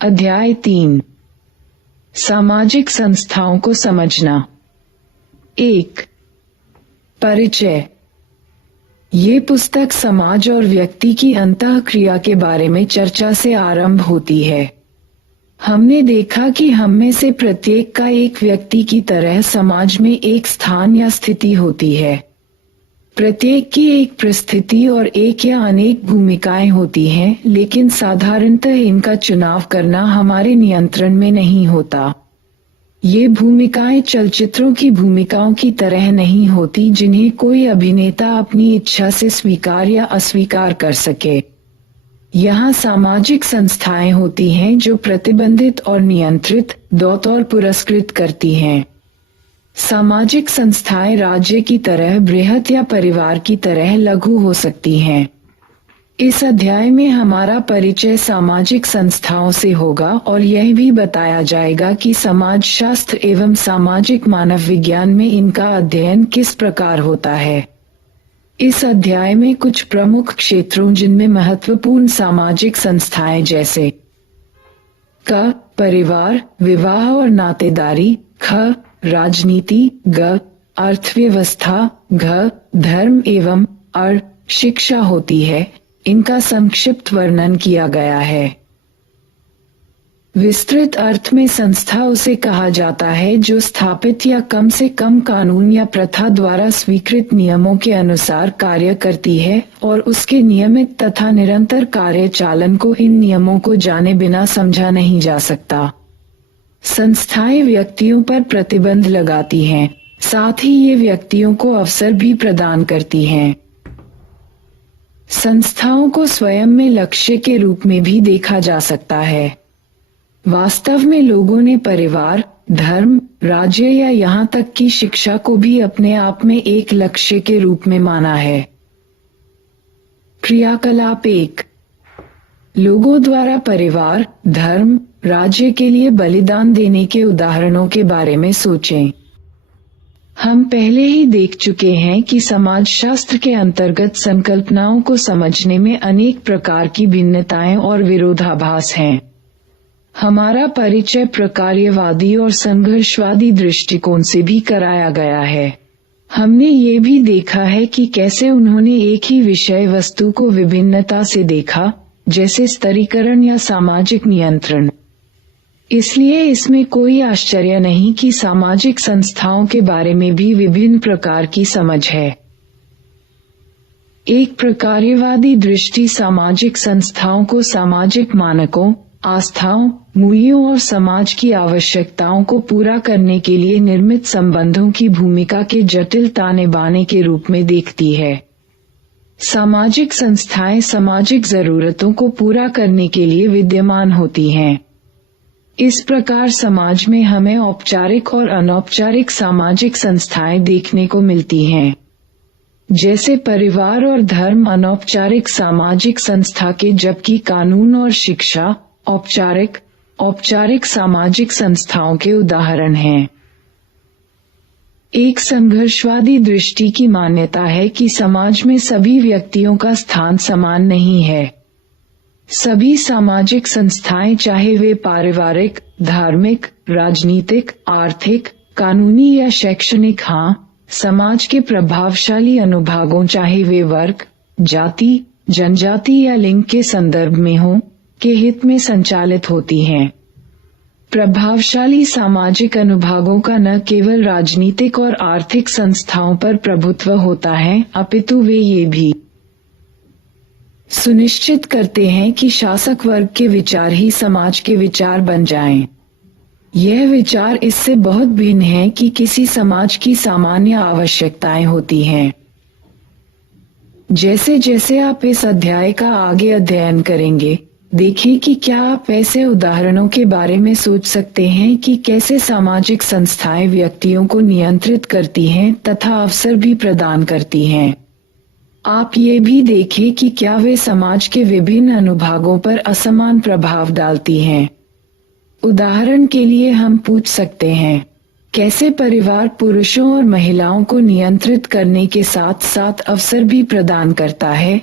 अध्याय 3 सामाजिक संस्थाओं को समझना। 1 परिचय। ये पुस्तक समाज और व्यक्ति की अंतःक्रिया के बारे में चर्चा से आरंभ होती है। हमने देखा कि हम में से प्रत्येक का एक व्यक्ति की तरह समाज में एक स्थान या स्थिति होती है। प्रत्येक की एक परिस्थिति और एक या अनेक भूमिकाएं होती हैं, लेकिन साधारणतः इनका चुनाव करना हमारे नियंत्रण में नहीं होता। ये भूमिकाएं चलचित्रों की भूमिकाओं की तरह नहीं होती, जिन्हें कोई अभिनेता अपनी इच्छा से स्वीकार या अस्वीकार कर सके। यहाँ सामाजिक संस्थाएं होती हैं जो प्रतिबंधित और नियंत्रित और पुरस्कृत करती हैं। सामाजिक संस्थाएं राज्य की तरह बृहत या परिवार की तरह लघु हो सकती हैं। इस अध्याय में हमारा परिचय सामाजिक संस्थाओं से होगा और यह भी बताया जाएगा कि समाजशास्त्र एवं सामाजिक मानव विज्ञान में इनका अध्ययन किस प्रकार होता है। इस अध्याय में कुछ प्रमुख क्षेत्रों जिनमें महत्वपूर्ण सामाजिक संस्थाएं जैसे क परिवार, विवाह और नातेदारी, ख राजनीति, ग अर्थव्यवस्था, घ धर्म एवं अर शिक्षा होती है, इनका संक्षिप्त वर्णन किया गया है। विस्तृत अर्थ में संस्था उसे कहा जाता है जो स्थापित या कम से कम कानून या प्रथा द्वारा स्वीकृत नियमों के अनुसार कार्य करती है और उसके नियमित तथा निरंतर कार्य चालन को इन नियमों को जाने बिना समझा नहीं जा सकता। संस्थाएं व्यक्तियों पर प्रतिबंध लगाती हैं, साथ ही ये व्यक्तियों को अवसर भी प्रदान करती हैं। संस्थाओं को स्वयं में लक्ष्य के रूप में भी देखा जा सकता है। वास्तव में लोगों ने परिवार, धर्म, राज्य या यहाँ तक कि शिक्षा को भी अपने आप में एक लक्ष्य के रूप में माना है। क्रियाकलाप 1 लोगों द्वारा परिवार, धर्म, राज्य के लिए बलिदान देने के उदाहरणों के बारे में सोचें। हम पहले ही देख चुके हैं कि समाजशास्त्र के अंतर्गत संकल्पनाओं को समझने में अनेक प्रकार की भिन्नताएं और विरोधाभास हैं। हमारा परिचय प्रकार्यवादी और संघर्षवादी दृष्टिकोण से भी कराया गया है। हमने ये भी देखा है कि कैसे उन्होंने एक ही विषय वस्तु को विभिन्नता से देखा, जैसे स्तरीकरण या सामाजिक नियंत्रण। इसलिए इसमें कोई आश्चर्य नहीं कि सामाजिक संस्थाओं के बारे में भी विभिन्न प्रकार की समझ है। एक प्रकार्यवादी दृष्टि सामाजिक संस्थाओं को सामाजिक मानकों, आस्थाओं, मूल्यों और समाज की आवश्यकताओं को पूरा करने के लिए निर्मित संबंधों की भूमिका के जटिल ताने बाने के रूप में देखती है। सामाजिक संस्थाएं सामाजिक जरूरतों को पूरा करने के लिए विद्यमान होती हैं। इस प्रकार समाज में हमें औपचारिक और अनौपचारिक सामाजिक संस्थाएं देखने को मिलती हैं। जैसे परिवार और धर्म अनौपचारिक सामाजिक संस्था के, जबकि कानून और शिक्षा औपचारिक सामाजिक संस्थाओं के उदाहरण हैं। एक संघर्षवादी दृष्टि की मान्यता है कि समाज में सभी व्यक्तियों का स्थान समान नहीं है। सभी सामाजिक संस्थाएं, चाहे वे पारिवारिक, धार्मिक, राजनीतिक, आर्थिक, कानूनी या शैक्षणिक समाज के प्रभावशाली अनुभागों, चाहे वे वर्ग, जाति, जनजाति या लिंग के संदर्भ में हों, के हित में संचालित होती हैं। प्रभावशाली सामाजिक अनुभागों का न केवल राजनीतिक और आर्थिक संस्थाओं पर प्रभुत्व होता है, अपितु वे ये भी सुनिश्चित करते हैं कि शासक वर्ग के विचार ही समाज के विचार बन जाएं। यह विचार इससे बहुत भिन्न है कि किसी समाज की सामान्य आवश्यकताएं होती हैं। जैसे जैसे आप इस अध्याय का आगे अध्ययन करेंगे, देखें कि क्या आप ऐसे उदाहरणों के बारे में सोच सकते हैं कि कैसे सामाजिक संस्थाएं व्यक्तियों को नियंत्रित करती हैं तथा अवसर भी प्रदान करती हैं। आप ये भी देखें कि क्या वे समाज के विभिन्न अनुभागों पर असमान प्रभाव डालती हैं। उदाहरण के लिए हम पूछ सकते हैं, कैसे परिवार पुरुषों और महिलाओं को नियंत्रित करने के साथ साथ अवसर भी प्रदान करता है?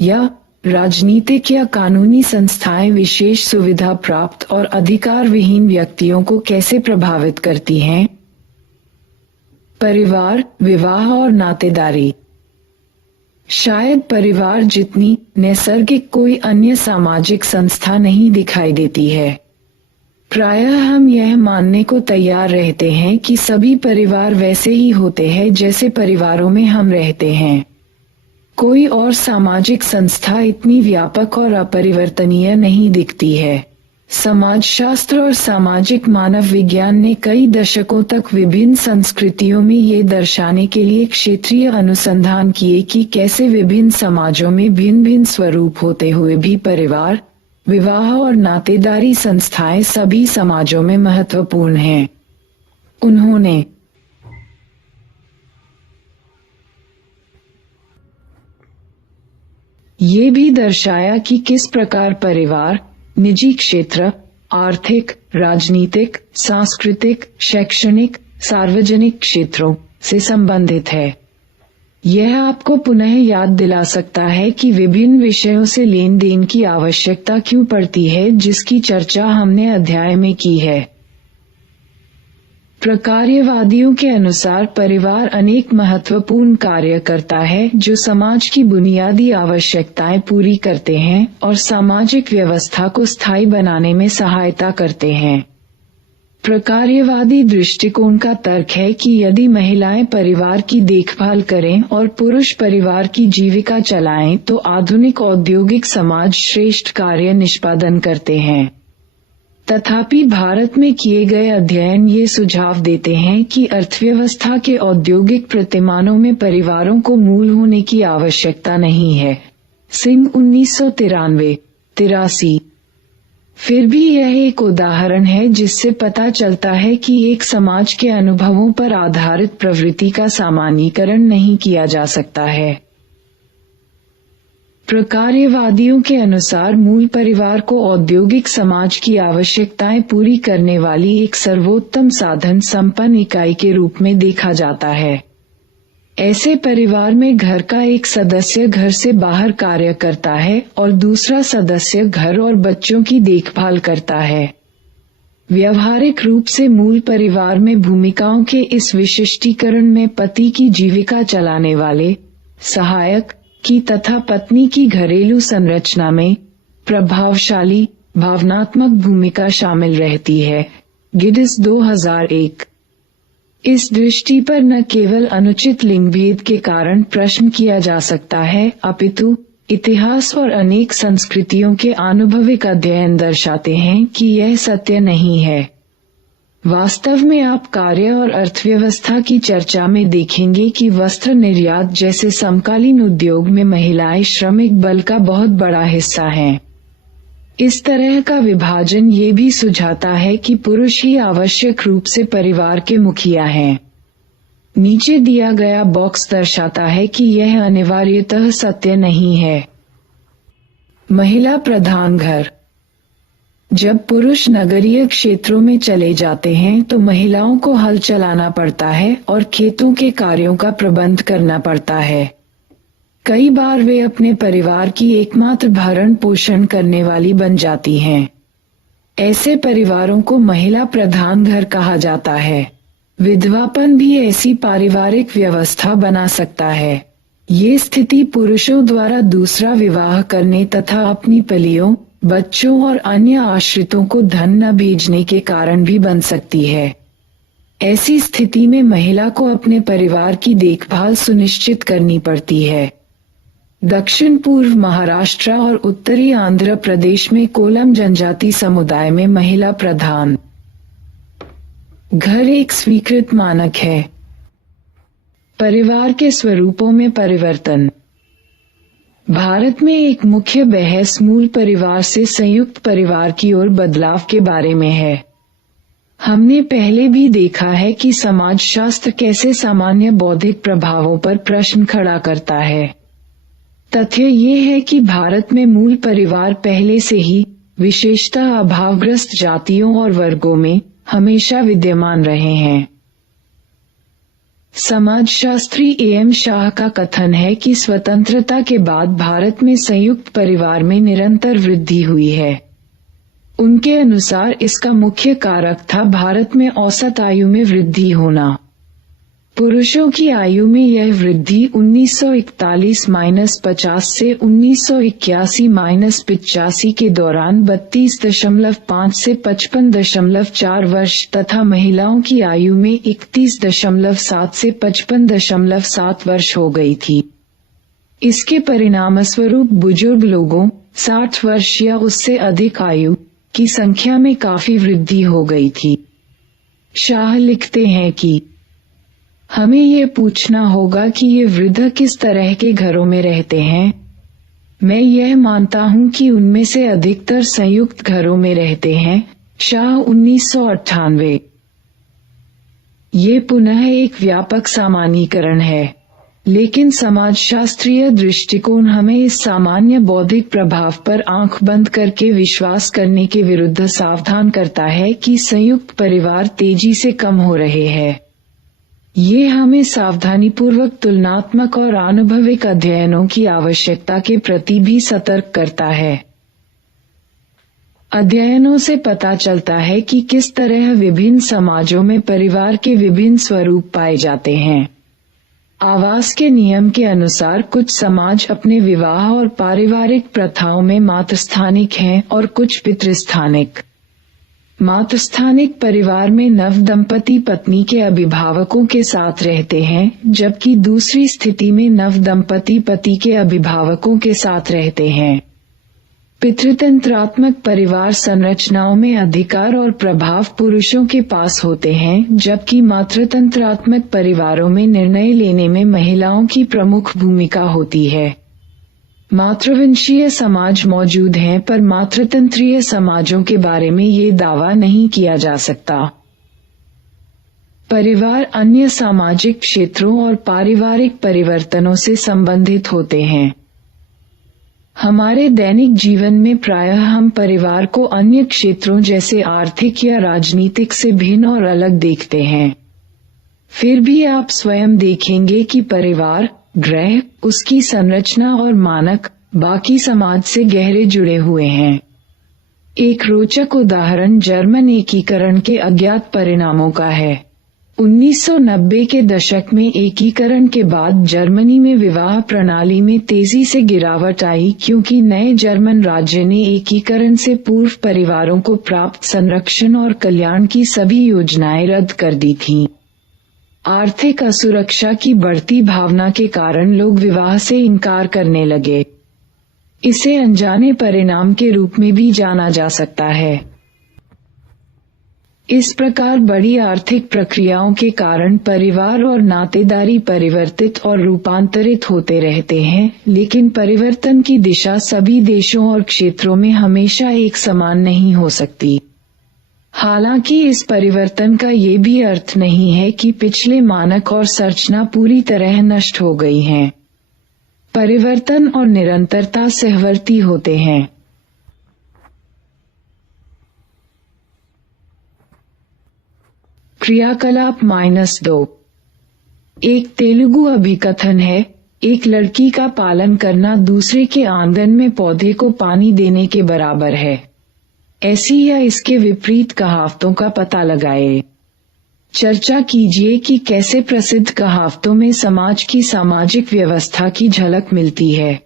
या राजनीतिक या कानूनी संस्थाएं विशेष सुविधा प्राप्त और अधिकार विहीन व्यक्तियों को कैसे प्रभावित करती हैं? परिवार, विवाह और नातेदारी। शायद परिवार जितनी नैसर्गिक कोई अन्य सामाजिक संस्था नहीं दिखाई देती है। प्रायः हम यह मानने को तैयार रहते हैं कि सभी परिवार वैसे ही होते हैं जैसे परिवारों में हम रहते हैं। कोई और सामाजिक संस्था इतनी व्यापक और अपरिवर्तनीय नहीं दिखती है। समाजशास्त्र और सामाजिक मानव विज्ञान ने कई दशकों तक विभिन्न संस्कृतियों में ये दर्शाने के लिए क्षेत्रीय अनुसंधान किए कि कैसे विभिन्न समाजों में भिन्न भिन्न स्वरूप होते हुए भी परिवार, विवाह और नातेदारी संस्थाएं सभी समाजों में महत्वपूर्ण हैं। उन्होंने ये भी दर्शाया कि किस प्रकार परिवार निजी क्षेत्र, आर्थिक, राजनीतिक, सांस्कृतिक, शैक्षणिक, सार्वजनिक क्षेत्रों से संबंधित है। यह आपको पुनः याद दिला सकता है कि विभिन्न विषयों से लेन देन की आवश्यकता क्यों पड़ती है, जिसकी चर्चा हमने अध्याय में की है। प्रकार्यवादियों के अनुसार परिवार अनेक महत्वपूर्ण कार्य करता है जो समाज की बुनियादी आवश्यकताएं पूरी करते हैं और सामाजिक व्यवस्था को स्थायी बनाने में सहायता करते हैं। प्रकार्यवादी दृष्टिकोण का तर्क है कि यदि महिलाएं परिवार की देखभाल करें और पुरुष परिवार की जीविका चलाएं तो आधुनिक औद्योगिक समाज श्रेष्ठ कार्य निष्पादन करते हैं। तथापि भारत में किए गए अध्ययन ये सुझाव देते हैं कि अर्थव्यवस्था के औद्योगिक प्रतिमानों में परिवारों को मूल होने की आवश्यकता नहीं है। सिंह 1993-83। फिर भी यह एक उदाहरण है जिससे पता चलता है कि एक समाज के अनुभवों पर आधारित प्रवृत्ति का सामान्यीकरण नहीं किया जा सकता है। प्रकार्यवादियों के अनुसार मूल परिवार को औद्योगिक समाज की आवश्यकताएं पूरी करने वाली एक सर्वोत्तम साधन संपन्न इकाई के रूप में देखा जाता है। ऐसे परिवार में घर का एक सदस्य घर से बाहर कार्य करता है और दूसरा सदस्य घर और बच्चों की देखभाल करता है। व्यवहारिक रूप से मूल परिवार में भूमिकाओं के इस विशिष्टीकरण में पति की जीविका चलाने वाले, सहायक की तथा पत्नी की घरेलू संरचना में प्रभावशाली भावनात्मक भूमिका शामिल रहती है। गिडिस 2001। इस दृष्टि पर न केवल अनुचित लिंगभेद के कारण प्रश्न किया जा सकता है, अपितु इतिहास और अनेक संस्कृतियों के आनुभविक अध्ययन दर्शाते हैं कि यह सत्य नहीं है। वास्तव में आप कार्य और अर्थव्यवस्था की चर्चा में देखेंगे कि वस्त्र निर्यात जैसे समकालीन उद्योग में महिलाएं श्रमिक बल का बहुत बड़ा हिस्सा हैं। इस तरह का विभाजन ये भी सुझाता है कि पुरुष ही आवश्यक रूप से परिवार के मुखिया हैं। नीचे दिया गया बॉक्स दर्शाता है कि यह अनिवार्यतः सत्य नहीं है। महिला प्रधान घर। जब पुरुष नगरीय क्षेत्रों में चले जाते हैं तो महिलाओं को हल चलाना पड़ता है और खेतों के कार्यों का प्रबंध करना पड़ता है। कई बार वे अपने परिवार की एकमात्र भरण पोषण करने वाली बन जाती हैं। ऐसे परिवारों को महिला प्रधान घर कहा जाता है। विधवापन भी ऐसी पारिवारिक व्यवस्था बना सकता है। ये स्थिति पुरुषों द्वारा दूसरा विवाह करने तथा अपनी पलियों, बच्चों और अन्य आश्रितों को धन न भेजने के कारण भी बन सकती है। ऐसी स्थिति में महिला को अपने परिवार की देखभाल सुनिश्चित करनी पड़ती है। दक्षिण पूर्व महाराष्ट्र और उत्तरी आंध्र प्रदेश में कोलम जनजाति समुदाय में महिला प्रधान घर एक स्वीकृत मानक है। परिवार के स्वरूपों में परिवर्तन। भारत में एक मुख्य बहस मूल परिवार से संयुक्त परिवार की ओर बदलाव के बारे में है। हमने पहले भी देखा है कि समाजशास्त्र कैसे सामान्य बौद्धिक प्रभावों पर प्रश्न खड़ा करता है। तथ्य ये है कि भारत में मूल परिवार पहले से ही विशेषतः अभावग्रस्त जातियों और वर्गों में हमेशा विद्यमान रहे हैं। समाजशास्त्री एम शाह का कथन है कि स्वतंत्रता के बाद भारत में संयुक्त परिवार में निरंतर वृद्धि हुई है। उनके अनुसार इसका मुख्य कारक था भारत में औसत आयु में वृद्धि होना। पुरुषों की आयु में यह वृद्धि 1941-50 से 1981-85 के दौरान 32.5 से 55.4 वर्ष तथा महिलाओं की आयु में 31.7 से 55.7 वर्ष हो गई थी। इसके परिणामस्वरूप बुजुर्ग लोगों 60 वर्ष या उससे अधिक आयु की संख्या में काफी वृद्धि हो गई थी। शाह लिखते हैं कि हमें ये पूछना होगा कि ये वृद्ध किस तरह के घरों में रहते हैं। मैं यह मानता हूँ कि उनमें से अधिकतर संयुक्त घरों में रहते हैं। शाह 1998। ये पुनः एक व्यापक सामान्यीकरण है, लेकिन समाजशास्त्रीय दृष्टिकोण हमें इस सामान्य बौद्धिक प्रभाव पर आंख बंद करके विश्वास करने के विरुद्ध सावधान करता है कि संयुक्त परिवार तेजी से कम हो रहे हैं। ये हमें सावधानीपूर्वक तुलनात्मक और आनुभविक अध्ययनों की आवश्यकता के प्रति भी सतर्क करता है। अध्ययनों से पता चलता है कि किस तरह विभिन्न समाजों में परिवार के विभिन्न स्वरूप पाए जाते हैं। आवास के नियम के अनुसार कुछ समाज अपने विवाह और पारिवारिक प्रथाओं में मातृस्थानिक हैं और कुछ पितृस्थानिक। मातृस्थानिक परिवार में नव दंपति पत्नी के अभिभावकों के साथ रहते हैं, जबकि दूसरी स्थिति में नव दंपति पति के अभिभावकों के साथ रहते हैं। पितृतंत्रात्मक परिवार संरचनाओं में अधिकार और प्रभाव पुरुषों के पास होते हैं, जबकि मातृतंत्रात्मक परिवारों में निर्णय लेने में महिलाओं की प्रमुख भूमिका होती है। मातृवंशीय समाज मौजूद हैं, पर मातृतंत्रीय समाजों के बारे में ये दावा नहीं किया जा सकता। परिवार अन्य सामाजिक क्षेत्रों और पारिवारिक परिवर्तनों से संबंधित होते हैं। हमारे दैनिक जीवन में प्रायः हम परिवार को अन्य क्षेत्रों जैसे आर्थिक या राजनीतिक से भिन्न और अलग देखते हैं। फिर भी आप स्वयं देखेंगे कि परिवार, ग्रह, उसकी संरचना और मानक बाकी समाज से गहरे जुड़े हुए हैं। एक रोचक उदाहरण जर्मन एकीकरण के अज्ञात परिणामों का है। 1990 के दशक में एकीकरण के बाद जर्मनी में विवाह प्रणाली में तेजी से गिरावट आई, क्योंकि नए जर्मन राज्य ने एकीकरण से पूर्व परिवारों को प्राप्त संरक्षण और कल्याण की सभी योजनाएं रद्द कर दी थीं। आर्थिक असुरक्षा की बढ़ती भावना के कारण लोग विवाह से इनकार करने लगे। इसे अनजाने परिणाम के रूप में भी जाना जा सकता है। इस प्रकार बड़ी आर्थिक प्रक्रियाओं के कारण परिवार और नातेदारी परिवर्तित और रूपांतरित होते रहते हैं, लेकिन परिवर्तन की दिशा सभी देशों और क्षेत्रों में हमेशा एक समान नहीं हो सकती। हालांकि इस परिवर्तन का ये भी अर्थ नहीं है कि पिछले मानक और संरचना पूरी तरह नष्ट हो गई हैं। परिवर्तन और निरंतरता सहवर्ती होते हैं। क्रियाकलाप -2। एक तेलुगु अभिकथन है, एक लड़की का पालन करना दूसरे के आंगन में पौधे को पानी देने के बराबर है। ऐसी या इसके विपरीत कहावतों का पता लगाएं। चर्चा कीजिए कि कैसे प्रसिद्ध कहावतों में समाज की सामाजिक व्यवस्था की झलक मिलती है।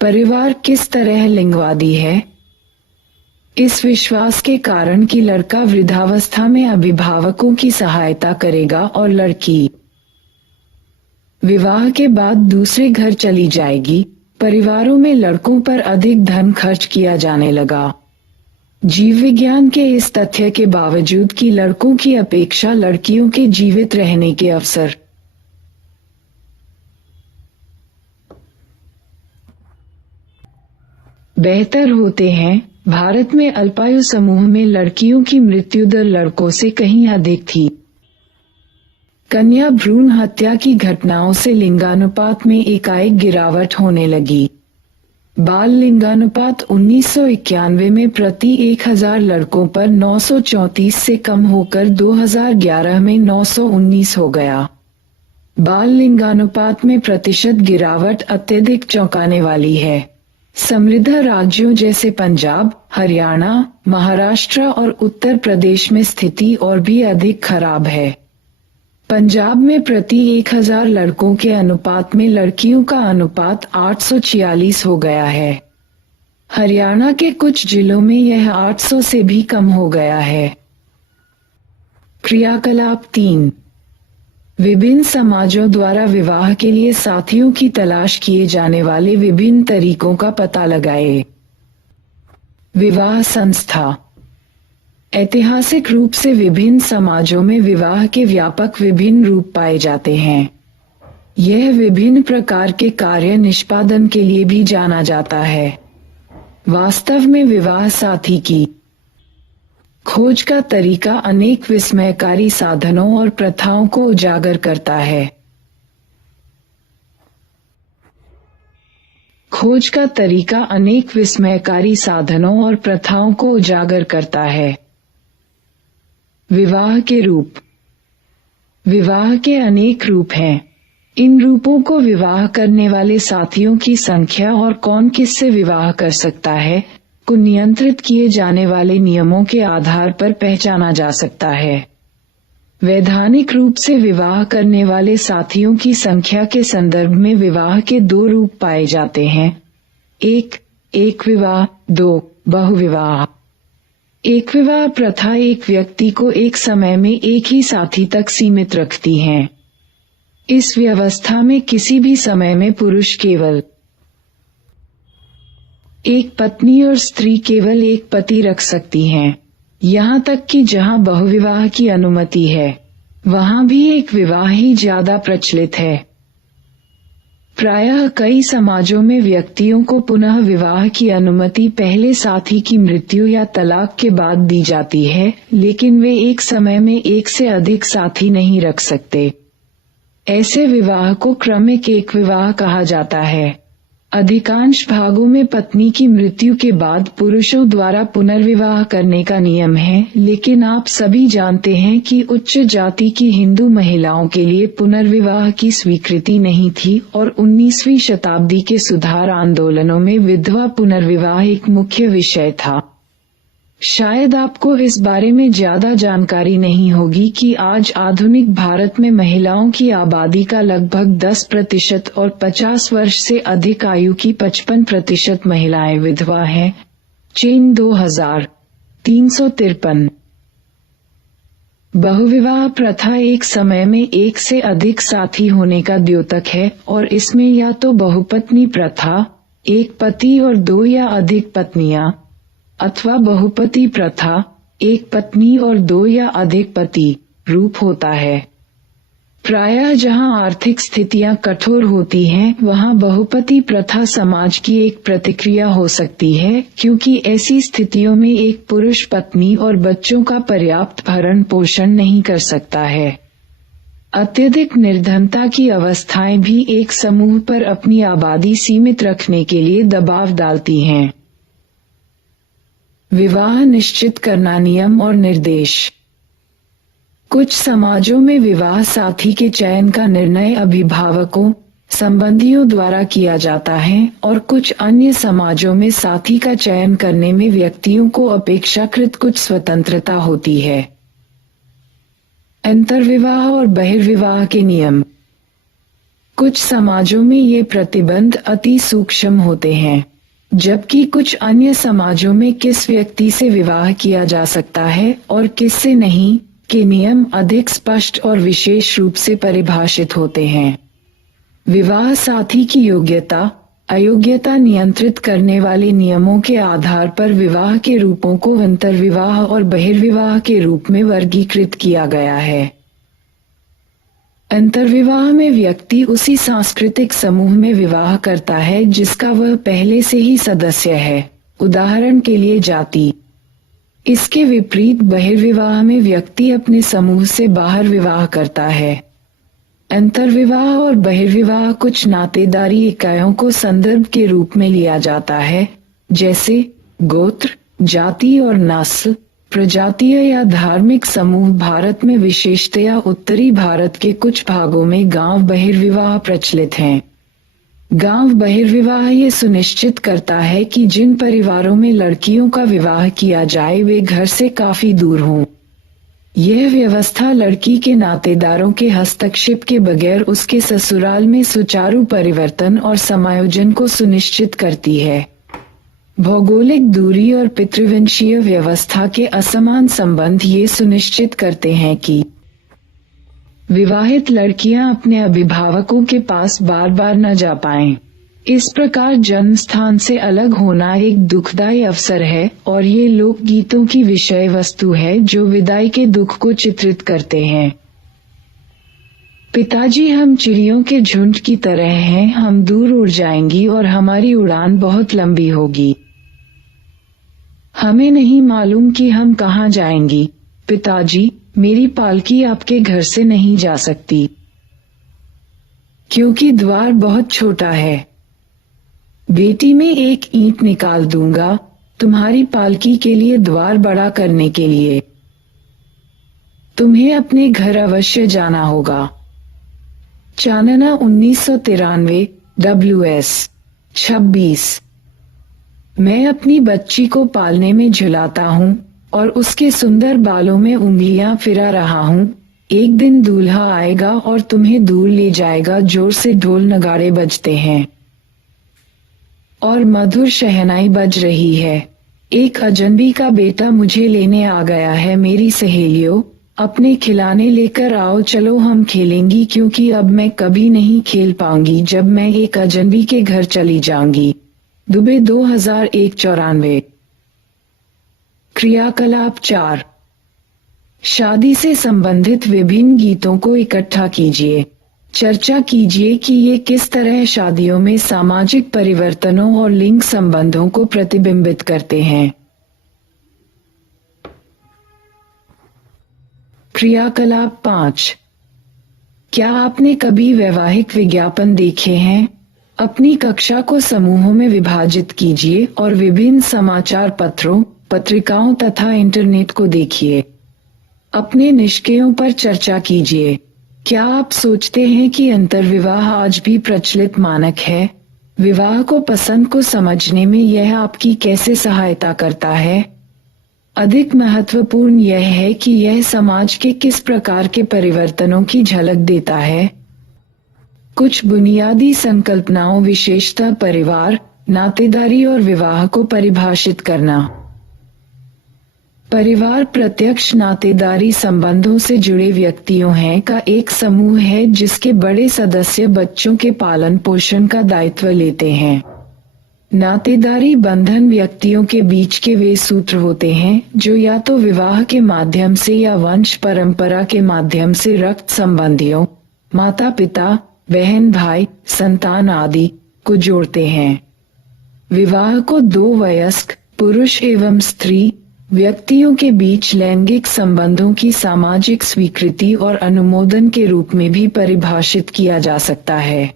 परिवार किस तरह लिंगवादी है? इस विश्वास के कारण कि लड़का वृद्धावस्था में अभिभावकों की सहायता करेगा और लड़की विवाह के बाद दूसरे घर चली जाएगी, परिवारों में लड़कों पर अधिक धन खर्च किया जाने लगा। जीव विज्ञान के इस तथ्य के बावजूद कि लड़कों की अपेक्षा लड़कियों के जीवित रहने के अवसर बेहतर होते हैं, भारत में अल्पायु समूह में लड़कियों की मृत्यु दर लड़कों से कहीं अधिक थी। कन्या भ्रूण हत्या की घटनाओं से लिंगानुपात में एकाएक गिरावट होने लगी। बाल लिंगानुपात 1991 में प्रति 1000 लड़कों पर 934 से कम होकर 2011 में 919 हो गया। बाल लिंगानुपात में प्रतिशत गिरावट अत्यधिक चौंकाने वाली है। समृद्ध राज्यों जैसे पंजाब, हरियाणा, महाराष्ट्र और उत्तर प्रदेश में स्थिति और भी अधिक खराब है। पंजाब में प्रति 1000 लड़कों के अनुपात में लड़कियों का अनुपात 846 हो गया है। हरियाणा के कुछ जिलों में यह 800 से भी कम हो गया है। क्रियाकलाप 3। विभिन्न समाजों द्वारा विवाह के लिए साथियों की तलाश किए जाने वाले विभिन्न तरीकों का पता लगाएं। विवाह संस्था। ऐतिहासिक रूप से विभिन्न समाजों में विवाह के व्यापक विभिन्न रूप पाए जाते हैं। यह विभिन्न प्रकार के कार्य निष्पादन के लिए भी जाना जाता है। वास्तव में विवाह साथी की खोज का तरीका अनेक विस्मयकारी साधनों और प्रथाओं को उजागर करता है। खोज का तरीका अनेक विस्मयकारी साधनों और प्रथाओं को उजागर करता है। विवाह के रूप। विवाह के अनेक रूप हैं। इन रूपों को विवाह करने वाले साथियों की संख्या और कौन किससे विवाह कर सकता है को नियंत्रित किए जाने वाले नियमों के आधार पर पहचाना जा सकता है। वैधानिक रूप से विवाह करने वाले साथियों की संख्या के संदर्भ में विवाह के 2 रूप पाए जाते हैं। 1. एक विवाह। 2. बहुविवाह। एक विवाह प्रथा एक व्यक्ति को एक समय में एक ही साथी तक सीमित रखती है। इस व्यवस्था में किसी भी समय में पुरुष केवल एक पत्नी और स्त्री केवल एक पति रख सकती हैं। यहाँ तक कि जहाँ बहुविवाह की अनुमति है, वहाँ भी एक विवाह ही ज्यादा प्रचलित है। प्रायः कई समाजों में व्यक्तियों को पुनः विवाह की अनुमति पहले साथी की मृत्यु या तलाक के बाद दी जाती है, लेकिन वे एक समय में एक से अधिक साथी नहीं रख सकते। ऐसे विवाह को क्रमिक एक विवाह कहा जाता है। अधिकांश भागों में पत्नी की मृत्यु के बाद पुरुषों द्वारा पुनर्विवाह करने का नियम है, लेकिन आप सभी जानते हैं कि उच्च जाति की हिंदू महिलाओं के लिए पुनर्विवाह की स्वीकृति नहीं थी और 19वीं शताब्दी के सुधार आंदोलनों में विधवा पुनर्विवाह एक मुख्य विषय था। शायद आपको इस बारे में ज्यादा जानकारी नहीं होगी कि आज आधुनिक भारत में महिलाओं की आबादी का लगभग 10% और 50 वर्ष से अधिक आयु की 55% महिलाएं विधवा हैं। चीन 2353। बहुविवाह प्रथा एक समय में एक से अधिक साथी होने का द्योतक है और इसमें या तो बहुपत्नी प्रथा, एक पति और 2 या अधिक पत्नियां, अथवा बहुपति प्रथा, एक पत्नी और 2 या अधिक पति रूप होता है। प्रायः जहां आर्थिक स्थितियां कठोर होती हैं, वहां बहुपति प्रथा समाज की एक प्रतिक्रिया हो सकती है, क्योंकि ऐसी स्थितियों में एक पुरुष पत्नी और बच्चों का पर्याप्त भरण पोषण नहीं कर सकता है। अत्यधिक निर्धनता की अवस्थाएं भी एक समूह पर अपनी आबादी सीमित रखने के लिए दबाव डालती हैं। विवाह निश्चित करना नियम और निर्देश। कुछ समाजों में विवाह साथी के चयन का निर्णय अभिभावकों, संबंधियों द्वारा किया जाता है और कुछ अन्य समाजों में साथी का चयन करने में व्यक्तियों को अपेक्षाकृत कुछ स्वतंत्रता होती है। अंतर्विवाह और बहिर्विवाह के नियम। कुछ समाजों में ये प्रतिबंध अति सूक्ष्म होते हैं, जबकि कुछ अन्य समाजों में किस व्यक्ति से विवाह किया जा सकता है और किससे नहीं के नियम अधिक स्पष्ट और विशेष रूप से परिभाषित होते हैं। विवाह साथी की योग्यता, अयोग्यता नियंत्रित करने वाले नियमों के आधार पर विवाह के रूपों को अंतर्विवाह और बहिर्विवाह के रूप में वर्गीकृत किया गया है। अंतर्विवाह में व्यक्ति उसी सांस्कृतिक समूह में विवाह करता है जिसका वह पहले से ही सदस्य है, उदाहरण के लिए जाति। इसके विपरीत बहिर्विवाह में व्यक्ति अपने समूह से बाहर विवाह करता है। अंतर्विवाह और बहिर्विवाह कुछ नातेदारी इकाइयों को संदर्भ के रूप में लिया जाता है, जैसे गोत्र, जाति और नस्ल, प्रजातीय या धार्मिक समूह। भारत में विशेषतया उत्तरी भारत के कुछ भागों में गांव बहिर्विवाह प्रचलित हैं। गांव बहिर्विवाह ये सुनिश्चित करता है कि जिन परिवारों में लड़कियों का विवाह किया जाए वे घर से काफी दूर हों। यह व्यवस्था लड़की के नातेदारों के हस्तक्षेप के बगैर उसके ससुराल में सुचारू परिवर्तन और समायोजन को सुनिश्चित करती है। भौगोलिक दूरी और पितृवंशीय व्यवस्था के असमान संबंध ये सुनिश्चित करते हैं कि विवाहित लड़कियां अपने अभिभावकों के पास बार बार न जा पाएं। इस प्रकार जन्म स्थान से अलग होना एक दुखदायी अवसर है और ये लोक गीतों की विषय वस्तु है जो विदाई के दुख को चित्रित करते हैं। पिताजी, हम चिड़ियों के झुंड की तरह हैं, हम दूर उड़ जाएंगी और हमारी उड़ान बहुत लंबी होगी। हमें नहीं मालूम कि हम कहाँ जाएंगी। पिताजी, मेरी पालकी आपके घर से नहीं जा सकती क्योंकि द्वार बहुत छोटा है। बेटी, मैं एक ईंट निकाल दूंगा तुम्हारी पालकी के लिए द्वार बड़ा करने के लिए। तुम्हें अपने घर अवश्य जाना होगा। चानना 1993 WS 26। मैं अपनी बच्ची को पालने में झुलाता हूँ और उसके सुंदर बालों में उंगलियां फिरा रहा हूँ। एक दिन दूल्हा आएगा और तुम्हें दूर ले जाएगा। जोर से ढोल नगाड़े बजते हैं और मधुर शहनाई बज रही है। एक अजनबी का बेटा मुझे लेने आ गया है। मेरी सहेलियों, अपने खिलौने लेकर आओ, चलो हम खेलेंगी क्योंकि अब मैं कभी नहीं खेल पाऊंगी जब मैं एक अजनबी के घर चली जाऊंगी। दुबई 2001 94। क्रियाकलाप 4। शादी से संबंधित विभिन्न गीतों को इकट्ठा कीजिए। चर्चा कीजिए कि ये किस तरह शादियों में सामाजिक परिवर्तनों और लिंग संबंधों को प्रतिबिंबित करते हैं। क्रियाकलाप 5। क्या आपने कभी वैवाहिक विज्ञापन देखे हैं? अपनी कक्षा को समूहों में विभाजित कीजिए और विभिन्न समाचार पत्रों, पत्रिकाओं तथा इंटरनेट को देखिए। अपने निष्कर्षों पर चर्चा कीजिए। क्या आप सोचते हैं कि अंतर्विवाह आज भी प्रचलित मानक है? विवाह को पसंद को समझने में यह आपकी कैसे सहायता करता है? अधिक महत्वपूर्ण यह है कि यह समाज के किस प्रकार के परिवर्तनों की झलक देता है। कुछ बुनियादी संकल्पनाओं, विशेषतः परिवार, नातेदारी और विवाह को परिभाषित करना। परिवार प्रत्यक्ष नातेदारी संबंधों से जुड़े व्यक्तियों हैं का एक समूह है जिसके बड़े सदस्य बच्चों के पालन पोषण का दायित्व लेते हैं। नातेदारी बंधन व्यक्तियों के बीच के वे सूत्र होते हैं जो या तो विवाह के माध्यम से या वंश परंपरा के माध्यम से रक्त संबंधियों, माता पिता, बहन भाई, संतान आदि को जोड़ते हैं। विवाह को दो वयस्क पुरुष एवं स्त्री व्यक्तियों के बीच लैंगिक संबंधों की सामाजिक स्वीकृति और अनुमोदन के रूप में भी परिभाषित किया जा सकता है।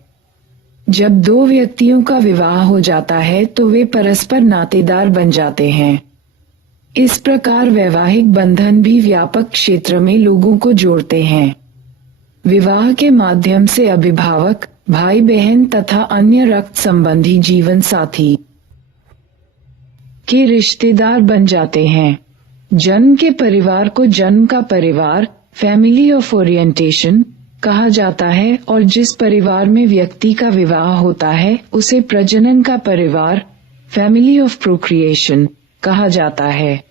जब दो व्यक्तियों का विवाह हो जाता है तो वे परस्पर नातेदार बन जाते हैं। इस प्रकार वैवाहिक बंधन भी व्यापक क्षेत्र में लोगों को जोड़ते हैं। विवाह के माध्यम से अभिभावक, भाई बहन तथा अन्य रक्त संबंधी जीवन साथी के रिश्तेदार बन जाते हैं। जन्म के परिवार को जन्म का परिवार, फैमिली ऑफ ओरिएंटेशन कहा जाता है और जिस परिवार में व्यक्ति का विवाह होता है उसे प्रजनन का परिवार, फैमिली ऑफ प्रोक्रिएशन कहा जाता है।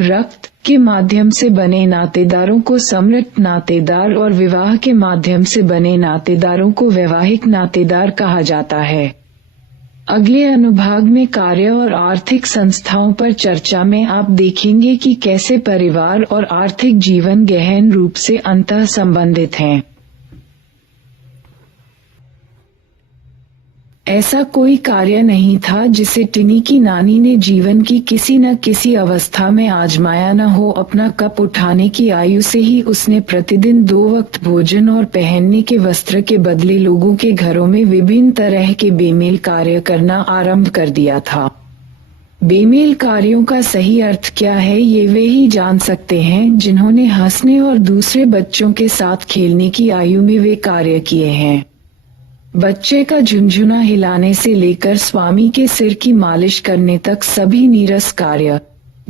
रक्त के माध्यम से बने नातेदारों को समृद्ध नातेदार और विवाह के माध्यम से बने नातेदारों को वैवाहिक नातेदार कहा जाता है। अगले अनुभाग में कार्य और आर्थिक संस्थाओं पर चर्चा में आप देखेंगे कि कैसे परिवार और आर्थिक जीवन गहन रूप से अंतः संबंधित हैं। ऐसा कोई कार्य नहीं था जिसे टिनी की नानी ने जीवन की किसी न किसी अवस्था में आजमाया न हो। अपना कप उठाने की आयु से ही उसने प्रतिदिन 2 वक्त भोजन और पहनने के वस्त्र के बदले लोगों के घरों में विभिन्न तरह के बेमेल कार्य करना आरंभ कर दिया था। बेमेल कार्यों का सही अर्थ क्या है ये वे ही जान सकते हैं जिन्होंने हंसने और दूसरे बच्चों के साथ खेलने की आयु में वे कार्य किए हैं। बच्चे का झुनझुना हिलाने से लेकर स्वामी के सिर की मालिश करने तक सभी नीरस कार्य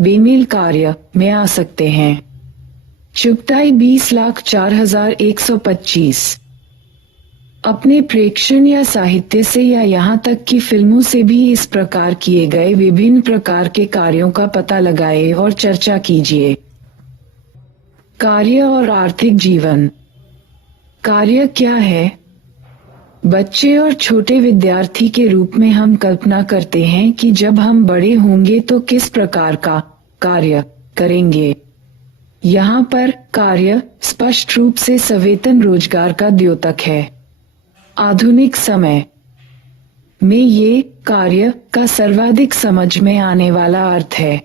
बेमेल कार्य में आ सकते हैं। चुगताई 20,04,125। अपने प्रेक्षण या साहित्य से या यहाँ तक कि फिल्मों से भी इस प्रकार किए गए विभिन्न प्रकार के कार्यों का पता लगाए और चर्चा कीजिए। कार्य और आर्थिक जीवन। कार्य क्या है? बच्चे और छोटे विद्यार्थी के रूप में हम कल्पना करते हैं कि जब हम बड़े होंगे तो किस प्रकार का कार्य करेंगे। यहाँ पर कार्य स्पष्ट रूप से सवेतन रोजगार का द्योतक है। आधुनिक समय में ये कार्य का सर्वाधिक समझ में आने वाला अर्थ है।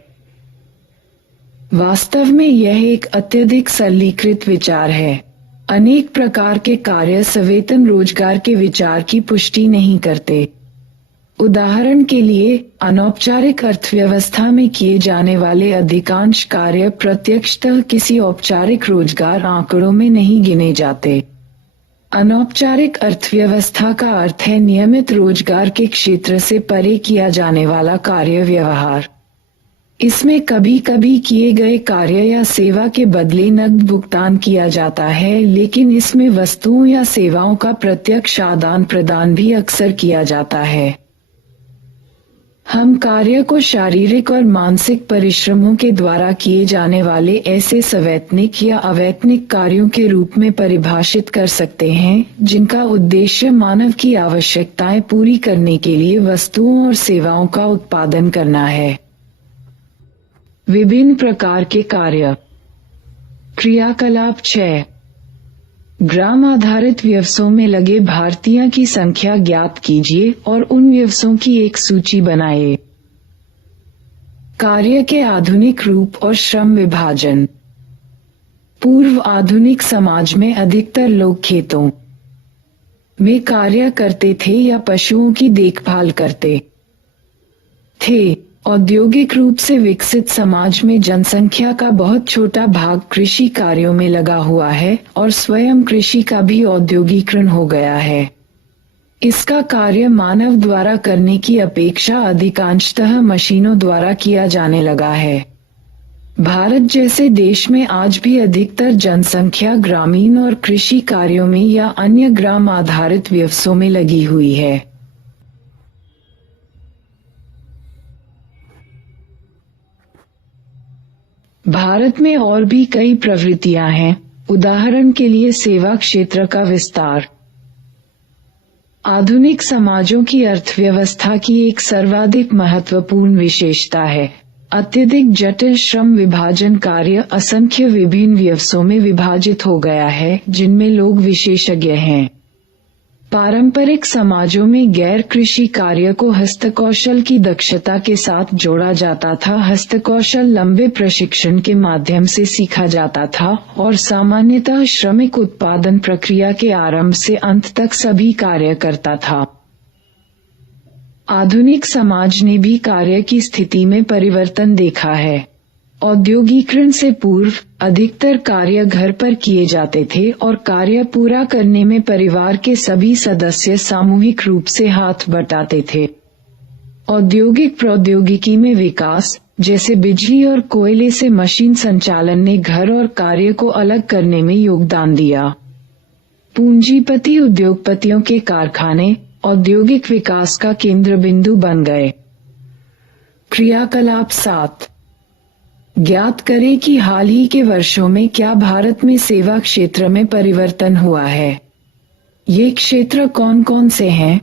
वास्तव में यह एक अत्यधिक सरलीकृत विचार है। अनेक प्रकार के कार्य सवेतन रोजगार के विचार की पुष्टि नहीं करते। उदाहरण के लिए अनौपचारिक अर्थव्यवस्था में किए जाने वाले अधिकांश कार्य प्रत्यक्षतः किसी औपचारिक रोजगार आंकड़ों में नहीं गिने जाते। अनौपचारिक अर्थव्यवस्था का अर्थ है नियमित रोजगार के क्षेत्र से परे किया जाने वाला कार्य व्यवहार। इसमें कभी कभी किए गए कार्य या सेवा के बदले नकद भुगतान किया जाता है, लेकिन इसमें वस्तुओं या सेवाओं का प्रत्यक्ष आदान प्रदान भी अक्सर किया जाता है। हम कार्य को शारीरिक और मानसिक परिश्रमों के द्वारा किए जाने वाले ऐसे सवैतनिक या अवैतनिक कार्यों के रूप में परिभाषित कर सकते हैं जिनका उद्देश्य मानव की आवश्यकताएं पूरी करने के लिए वस्तुओं और सेवाओं का उत्पादन करना है। विभिन्न प्रकार के कार्य। क्रियाकलाप 6। ग्राम आधारित व्यवसायों में लगे भारतीयों की संख्या ज्ञात कीजिए और उन व्यवसायों की एक सूची बनाइए। कार्य के आधुनिक रूप और श्रम विभाजन। पूर्व आधुनिक समाज में अधिकतर लोग खेतों में कार्य करते थे या पशुओं की देखभाल करते थे। औद्योगिक रूप से विकसित समाज में जनसंख्या का बहुत छोटा भाग कृषि कार्यों में लगा हुआ है और स्वयं कृषि का भी औद्योगिकरण हो गया है। इसका कार्य मानव द्वारा करने की अपेक्षा अधिकांशतः मशीनों द्वारा किया जाने लगा है। भारत जैसे देश में आज भी अधिकतर जनसंख्या ग्रामीण और कृषि कार्यों में या अन्य ग्राम आधारित व्यवसायों में लगी हुई है। भारत में और भी कई प्रवृत्तियां हैं, उदाहरण के लिए सेवा क्षेत्र का विस्तार। आधुनिक समाजों की अर्थव्यवस्था की एक सर्वाधिक महत्वपूर्ण विशेषता है अत्यधिक जटिल श्रम विभाजन। कार्य असंख्य विभिन्न व्यवसायों में विभाजित हो गया है जिनमें लोग विशेषज्ञ हैं। पारंपरिक समाजों में गैर कृषि कार्य को हस्तकौशल की दक्षता के साथ जोड़ा जाता था। हस्तकौशल लंबे प्रशिक्षण के माध्यम से सीखा जाता था और सामान्यतः श्रमिक उत्पादन प्रक्रिया के आरंभ से अंत तक सभी कार्य करता था। आधुनिक समाज ने भी कार्य की स्थिति में परिवर्तन देखा है। औद्योगिकरण से पूर्व अधिकतर कार्य घर पर किए जाते थे और कार्य पूरा करने में परिवार के सभी सदस्य सामूहिक रूप से हाथ बटाते थे। औद्योगिक प्रौद्योगिकी में विकास, जैसे बिजली और कोयले से मशीन संचालन, ने घर और कार्य को अलग करने में योगदान दिया। पूंजीपति उद्योगपतियों के कारखाने औद्योगिक विकास का केंद्र बिंदु बन गए। क्रियाकलाप 7। ज्ञात करें कि हाल ही के वर्षों में क्या भारत में सेवा क्षेत्र में परिवर्तन हुआ है। ये क्षेत्र कौन कौन से हैं?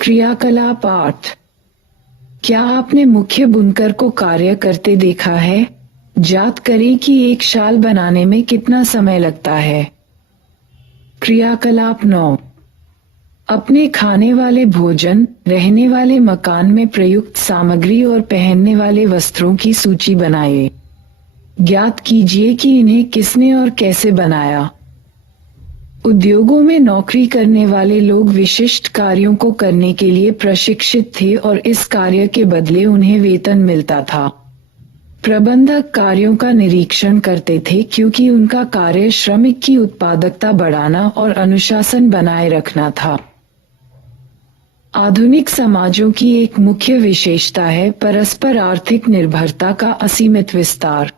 क्रियाकलाप 8। क्या आपने मुख्य बुनकर को कार्य करते देखा है? ज्ञात करें कि एक शाल बनाने में कितना समय लगता है। क्रियाकलाप 9। अपने खाने वाले भोजन, रहने वाले मकान में प्रयुक्त सामग्री और पहनने वाले वस्त्रों की सूची बनाइए। ज्ञात कीजिए कि इन्हें किसने और कैसे बनाया। उद्योगों में नौकरी करने वाले लोग विशिष्ट कार्यों को करने के लिए प्रशिक्षित थे और इस कार्य के बदले उन्हें वेतन मिलता था। प्रबंधक कार्यों का निरीक्षण करते थे क्योंकि उनका कार्य श्रमिक की उत्पादकता बढ़ाना और अनुशासन बनाए रखना था। आधुनिक समाजों की एक मुख्य विशेषता है परस्पर आर्थिक निर्भरता का असीमित विस्तार।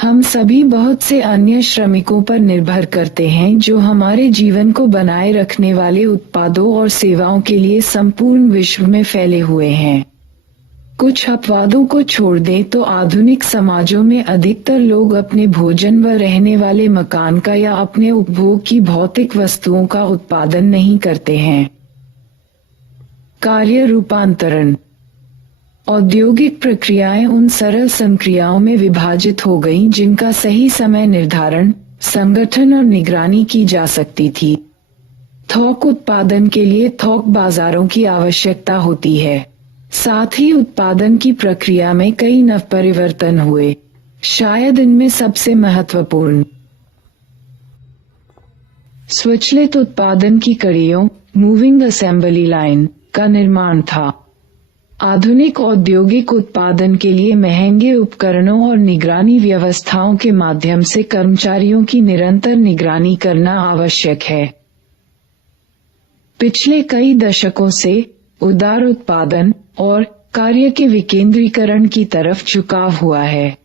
हम सभी बहुत से अन्य श्रमिकों पर निर्भर करते हैं जो हमारे जीवन को बनाए रखने वाले उत्पादों और सेवाओं के लिए संपूर्ण विश्व में फैले हुए हैं। कुछ अपवादों को छोड़ दें तो आधुनिक समाजों में अधिकतर लोग अपने भोजन व रहने वाले मकान का या अपने उपभोग की भौतिक वस्तुओं का उत्पादन नहीं करते हैं। कार्य रूपांतरण। औद्योगिक प्रक्रियाएं उन सरल संक्रियाओं में विभाजित हो गईं जिनका सही समय निर्धारण, संगठन और निगरानी की जा सकती थी। थोक उत्पादन के लिए थोक बाजारों की आवश्यकता होती है। साथ ही उत्पादन की प्रक्रिया में कई नवपरिवर्तन हुए। शायद इनमें सबसे महत्वपूर्ण स्वचालित उत्पादन की कड़ियों, मूविंग असेंबली लाइन का निर्माण था। आधुनिक औद्योगिक उत्पादन के लिए महंगे उपकरणों और निगरानी व्यवस्थाओं के माध्यम से कर्मचारियों की निरंतर निगरानी करना आवश्यक है। पिछले कई दशकों से उदार उत्पादन और कार्य के विकेंद्रीकरण की तरफ झुकाव हुआ है।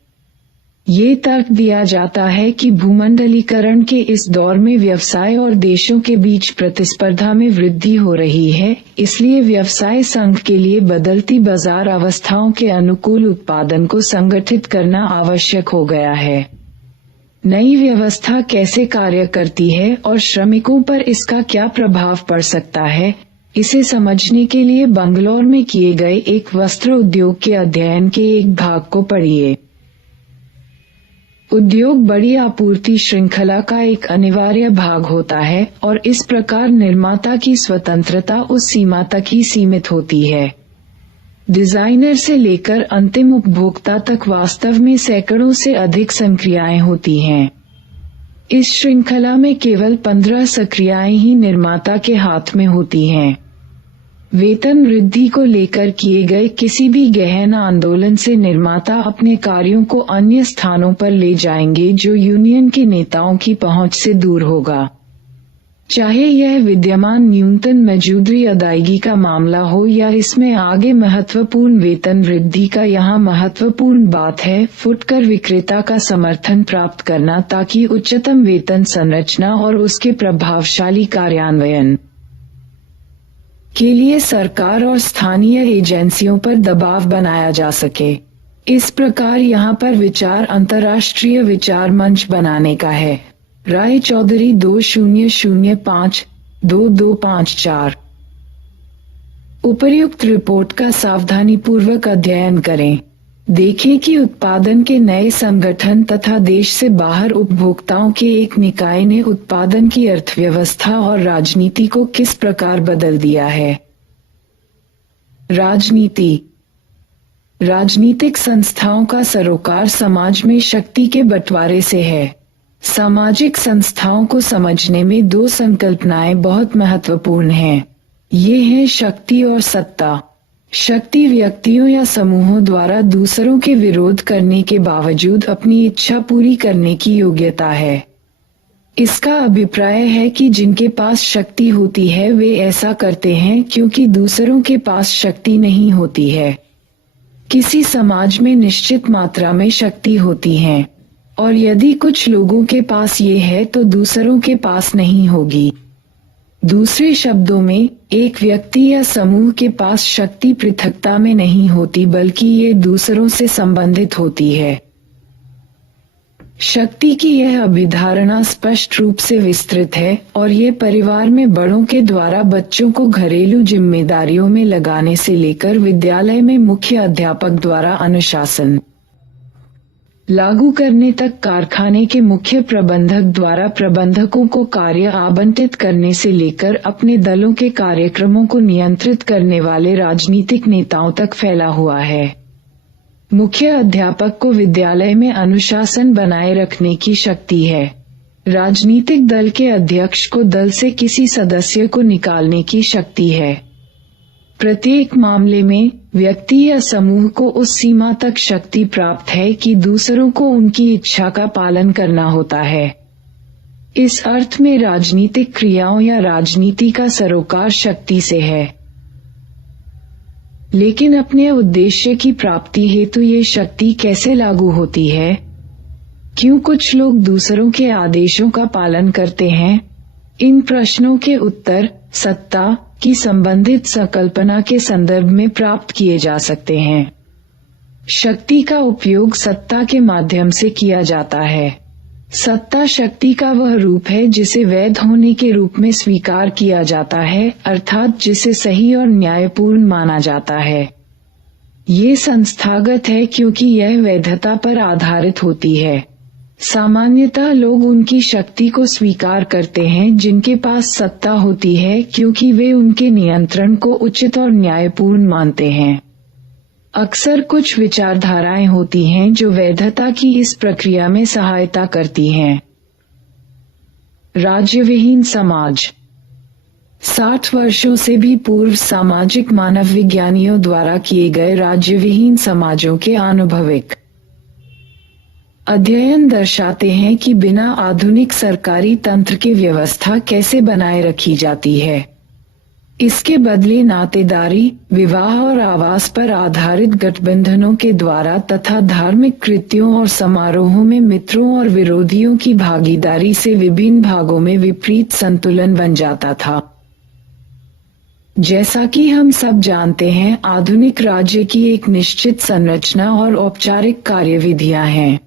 ये तर्क दिया जाता है कि भूमंडलीकरण के इस दौर में व्यवसाय और देशों के बीच प्रतिस्पर्धा में वृद्धि हो रही है, इसलिए व्यवसाय संघ के लिए बदलती बाजार अवस्थाओं के अनुकूल उत्पादन को संगठित करना आवश्यक हो गया है। नई व्यवस्था कैसे कार्य करती है और श्रमिकों पर इसका क्या प्रभाव पड़ सकता है, इसे समझने के लिए बंगलौर में किए गए एक वस्त्र उद्योग के अध्ययन के एक भाग को पढ़िए। उद्योग बड़ी आपूर्ति श्रृंखला का एक अनिवार्य भाग होता है और इस प्रकार निर्माता की स्वतंत्रता उस सीमा तक ही सीमित होती है। डिजाइनर से लेकर अंतिम उपभोक्ता तक वास्तव में सैकड़ों से अधिक संक्रियाएं होती हैं। इस श्रृंखला में केवल 15 संक्रियाएं ही निर्माता के हाथ में होती हैं। वेतन वृद्धि को लेकर किए गए किसी भी गहन आंदोलन से निर्माता अपने कार्यों को अन्य स्थानों पर ले जाएंगे जो यूनियन के नेताओं की पहुंच से दूर होगा। चाहे यह विद्यमान न्यूनतम मजदूरी अदायगी का मामला हो या इसमें आगे महत्वपूर्ण वेतन वृद्धि का, यहाँ महत्वपूर्ण बात है फुटकर विक्रेता का समर्थन प्राप्त करना ताकि उच्चतम वेतन संरचना और उसके प्रभावशाली कार्यान्वयन के लिए सरकार और स्थानीय एजेंसियों पर दबाव बनाया जा सके। इस प्रकार यहाँ पर विचार अंतर्राष्ट्रीय विचार मंच बनाने का है। राय चौधरी 2005-2254। उपर्युक्त रिपोर्ट का सावधानीपूर्वक अध्ययन करें। देखें कि उत्पादन के नए संगठन तथा देश से बाहर उपभोक्ताओं के एक निकाय ने उत्पादन की अर्थव्यवस्था और राजनीति को किस प्रकार बदल दिया है। राजनीति। राजनीतिक संस्थाओं का सरोकार समाज में शक्ति के बंटवारे से है। सामाजिक संस्थाओं को समझने में दो संकल्पनाएं बहुत महत्वपूर्ण हैं। ये हैं शक्ति और सत्ता। शक्ति व्यक्तियों या समूहों द्वारा दूसरों के विरोध करने के बावजूद अपनी इच्छा पूरी करने की योग्यता है। इसका अभिप्राय है कि जिनके पास शक्ति होती है वे ऐसा करते हैं क्योंकि दूसरों के पास शक्ति नहीं होती है। किसी समाज में निश्चित मात्रा में शक्ति होती है और यदि कुछ लोगों के पास ये है तो दूसरों के पास नहीं होगी। दूसरे शब्दों में, एक व्यक्ति या समूह के पास शक्ति पृथकता में नहीं होती बल्कि ये दूसरों से संबंधित होती है। शक्ति की यह अभिधारणा स्पष्ट रूप से विस्तृत है और ये परिवार में बड़ों के द्वारा बच्चों को घरेलू जिम्मेदारियों में लगाने से लेकर विद्यालय में मुख्य अध्यापक द्वारा अनुशासन लागू करने तक कारखाने के मुख्य प्रबंधक द्वारा प्रबंधकों को कार्य आवंटित करने से लेकर अपने दलों के कार्यक्रमों को नियंत्रित करने वाले राजनीतिक नेताओं तक फैला हुआ है। मुख्य अध्यापक को विद्यालय में अनुशासन बनाए रखने की शक्ति है। राजनीतिक दल के अध्यक्ष को दल से किसी सदस्य को निकालने की शक्ति है। प्रत्येक मामले में व्यक्ति या समूह को उस सीमा तक शक्ति प्राप्त है कि दूसरों को उनकी इच्छा का पालन करना होता है। इस अर्थ में राजनीतिक क्रियाओं या राजनीति का सरोकार शक्ति से है। लेकिन अपने उद्देश्य की प्राप्ति हेतु ये शक्ति कैसे लागू होती है? क्यों कुछ लोग दूसरों के आदेशों का पालन करते हैं? इन प्रश्नों के उत्तर सत्ता की संबंधित संकल्पना के संदर्भ में प्राप्त किए जा सकते हैं। शक्ति का उपयोग सत्ता के माध्यम से किया जाता है। सत्ता शक्ति का वह रूप है जिसे वैध होने के रूप में स्वीकार किया जाता है, अर्थात जिसे सही और न्यायपूर्ण माना जाता है। ये संस्थागत है क्योंकि यह वैधता पर आधारित होती है। सामान्यतः लोग उनकी शक्ति को स्वीकार करते हैं जिनके पास सत्ता होती है, क्योंकि वे उनके नियंत्रण को उचित और न्यायपूर्ण मानते हैं। अक्सर कुछ विचारधाराएं होती हैं जो वैधता की इस प्रक्रिया में सहायता करती हैं। राज्यविहीन समाज। 60 वर्षों से भी पूर्व सामाजिक मानव विज्ञानियों द्वारा किए गए राज्यविहीन समाजों के आनुभविक अध्ययन दर्शाते हैं कि बिना आधुनिक सरकारी तंत्र की व्यवस्था कैसे बनाए रखी जाती है। इसके बदले नातेदारी, विवाह और आवास पर आधारित गठबंधनों के द्वारा तथा धार्मिक कृत्यों और समारोहों में मित्रों और विरोधियों की भागीदारी से विभिन्न भागों में विपरीत संतुलन बन जाता था। जैसा कि हम सब जानते हैं, आधुनिक राज्य की एक निश्चित संरचना और औपचारिक कार्यविधियां हैं।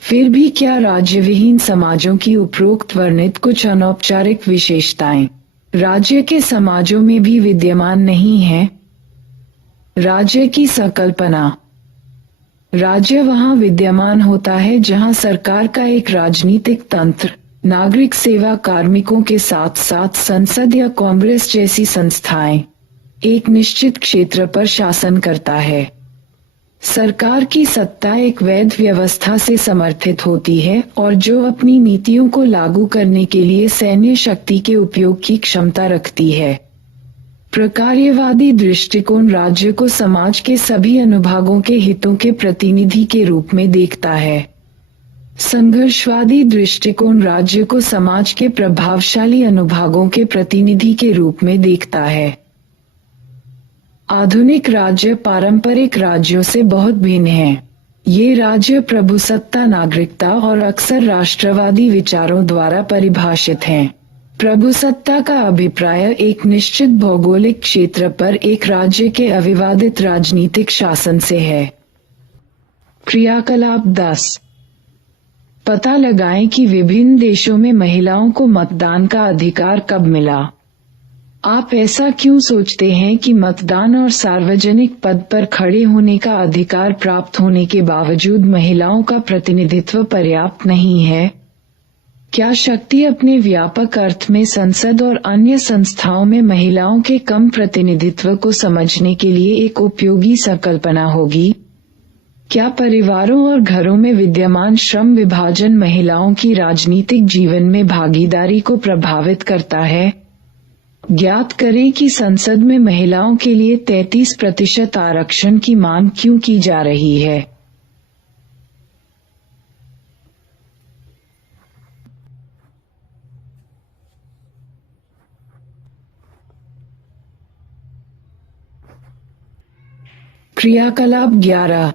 फिर भी क्या राज्यविहीन समाजों की उपरोक्त वर्णित कुछ अनौपचारिक विशेषताएं राज्य के समाजों में भी विद्यमान नहीं है? राज्य की संकल्पना। राज्य वहां विद्यमान होता है जहां सरकार का एक राजनीतिक तंत्र, नागरिक सेवा कार्मिकों के साथ साथ संसद या कांग्रेस जैसी संस्थाएं एक निश्चित क्षेत्र पर शासन करता है। सरकार की सत्ता एक वैध व्यवस्था से समर्थित होती है और जो अपनी नीतियों को लागू करने के लिए सैन्य शक्ति के उपयोग की क्षमता रखती है। प्रकार्यवादी दृष्टिकोण राज्य को समाज के सभी अनुभागों के हितों के प्रतिनिधि के रूप में देखता है। संघर्षवादी दृष्टिकोण राज्य को समाज के प्रभावशाली अनुभागों के प्रतिनिधि के रूप में देखता है। आधुनिक राज्य पारंपरिक राज्यों से बहुत भिन्न हैं। ये राज्य प्रभुसत्ता, नागरिकता और अक्सर राष्ट्रवादी विचारों द्वारा परिभाषित हैं। प्रभुसत्ता का अभिप्राय एक निश्चित भौगोलिक क्षेत्र पर एक राज्य के अविवादित राजनीतिक शासन से है। क्रियाकलाप 10। पता लगाएं कि विभिन्न देशों में महिलाओं को मतदान का अधिकार कब मिला। आप ऐसा क्यों सोचते हैं कि मतदान और सार्वजनिक पद पर खड़े होने का अधिकार प्राप्त होने के बावजूद महिलाओं का प्रतिनिधित्व पर्याप्त नहीं है? क्या शक्ति अपने व्यापक अर्थ में संसद और अन्य संस्थाओं में महिलाओं के कम प्रतिनिधित्व को समझने के लिए एक उपयोगी संकल्पना होगी? क्या परिवारों और घरों में विद्यमान श्रम विभाजन महिलाओं की राजनीतिक जीवन में भागीदारी को प्रभावित करता है? ज्ञात करें कि संसद में महिलाओं के लिए 33% आरक्षण की मांग क्यों की जा रही है। क्रियाकलाप 11।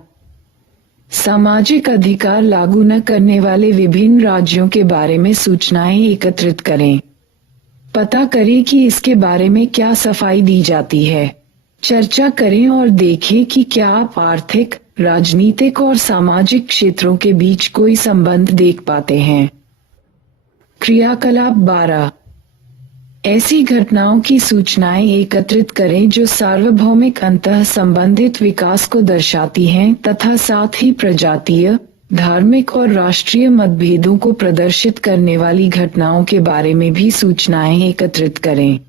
सामाजिक अधिकार लागू न करने वाले विभिन्न राज्यों के बारे में सूचनाएं एकत्रित करें। पता करें कि इसके बारे में क्या सफाई दी जाती है। चर्चा करें और देखें कि क्या आप आर्थिक, राजनीतिक और सामाजिक क्षेत्रों के बीच कोई संबंध देख पाते हैं। क्रियाकलाप 12। ऐसी घटनाओं की सूचनाएं एकत्रित करें जो सार्वभौमिक अंतः संबंधित विकास को दर्शाती हैं तथा साथ ही प्रजातीय, धार्मिक और राष्ट्रीय मतभेदों को प्रदर्शित करने वाली घटनाओं के बारे में भी सूचनाएं एकत्रित करें।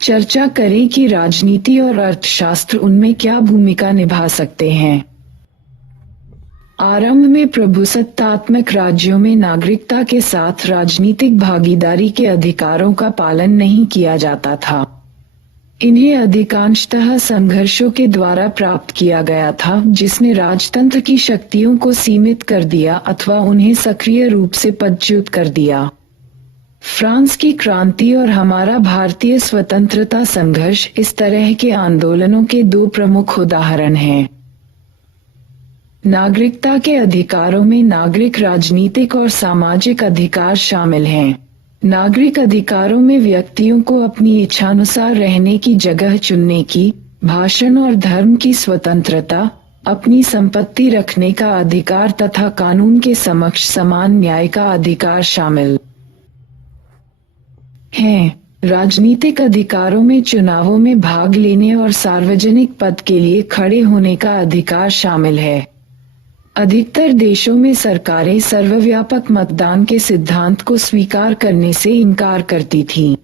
चर्चा करें कि राजनीति और अर्थशास्त्र उनमें क्या भूमिका निभा सकते हैं। आरंभ में प्रभुसत्तात्मक राज्यों में नागरिकता के साथ राजनीतिक भागीदारी के अधिकारों का पालन नहीं किया जाता था। इन्हें अधिकांशतः संघर्षों के द्वारा प्राप्त किया गया था, जिसने राजतंत्र की शक्तियों को सीमित कर दिया अथवा उन्हें सक्रिय रूप से पदच्युत कर दिया। फ्रांस की क्रांति और हमारा भारतीय स्वतंत्रता संघर्ष इस तरह के आंदोलनों के दो प्रमुख उदाहरण हैं। नागरिकता के अधिकारों में नागरिक राजनीतिक और सामाजिक अधिकार शामिल हैं। नागरिक अधिकारों में व्यक्तियों को अपनी इच्छानुसार रहने की जगह चुनने की, भाषण और धर्म की स्वतंत्रता, अपनी संपत्ति रखने का अधिकार तथा कानून के समक्ष समान न्याय का अधिकार शामिल हैं। राजनीतिक अधिकारों में चुनावों में भाग लेने और सार्वजनिक पद के लिए खड़े होने का अधिकार शामिल है। अधिकतर देशों में सरकारें सर्वव्यापक मतदान के सिद्धांत को स्वीकार करने से इनकार करती थीं।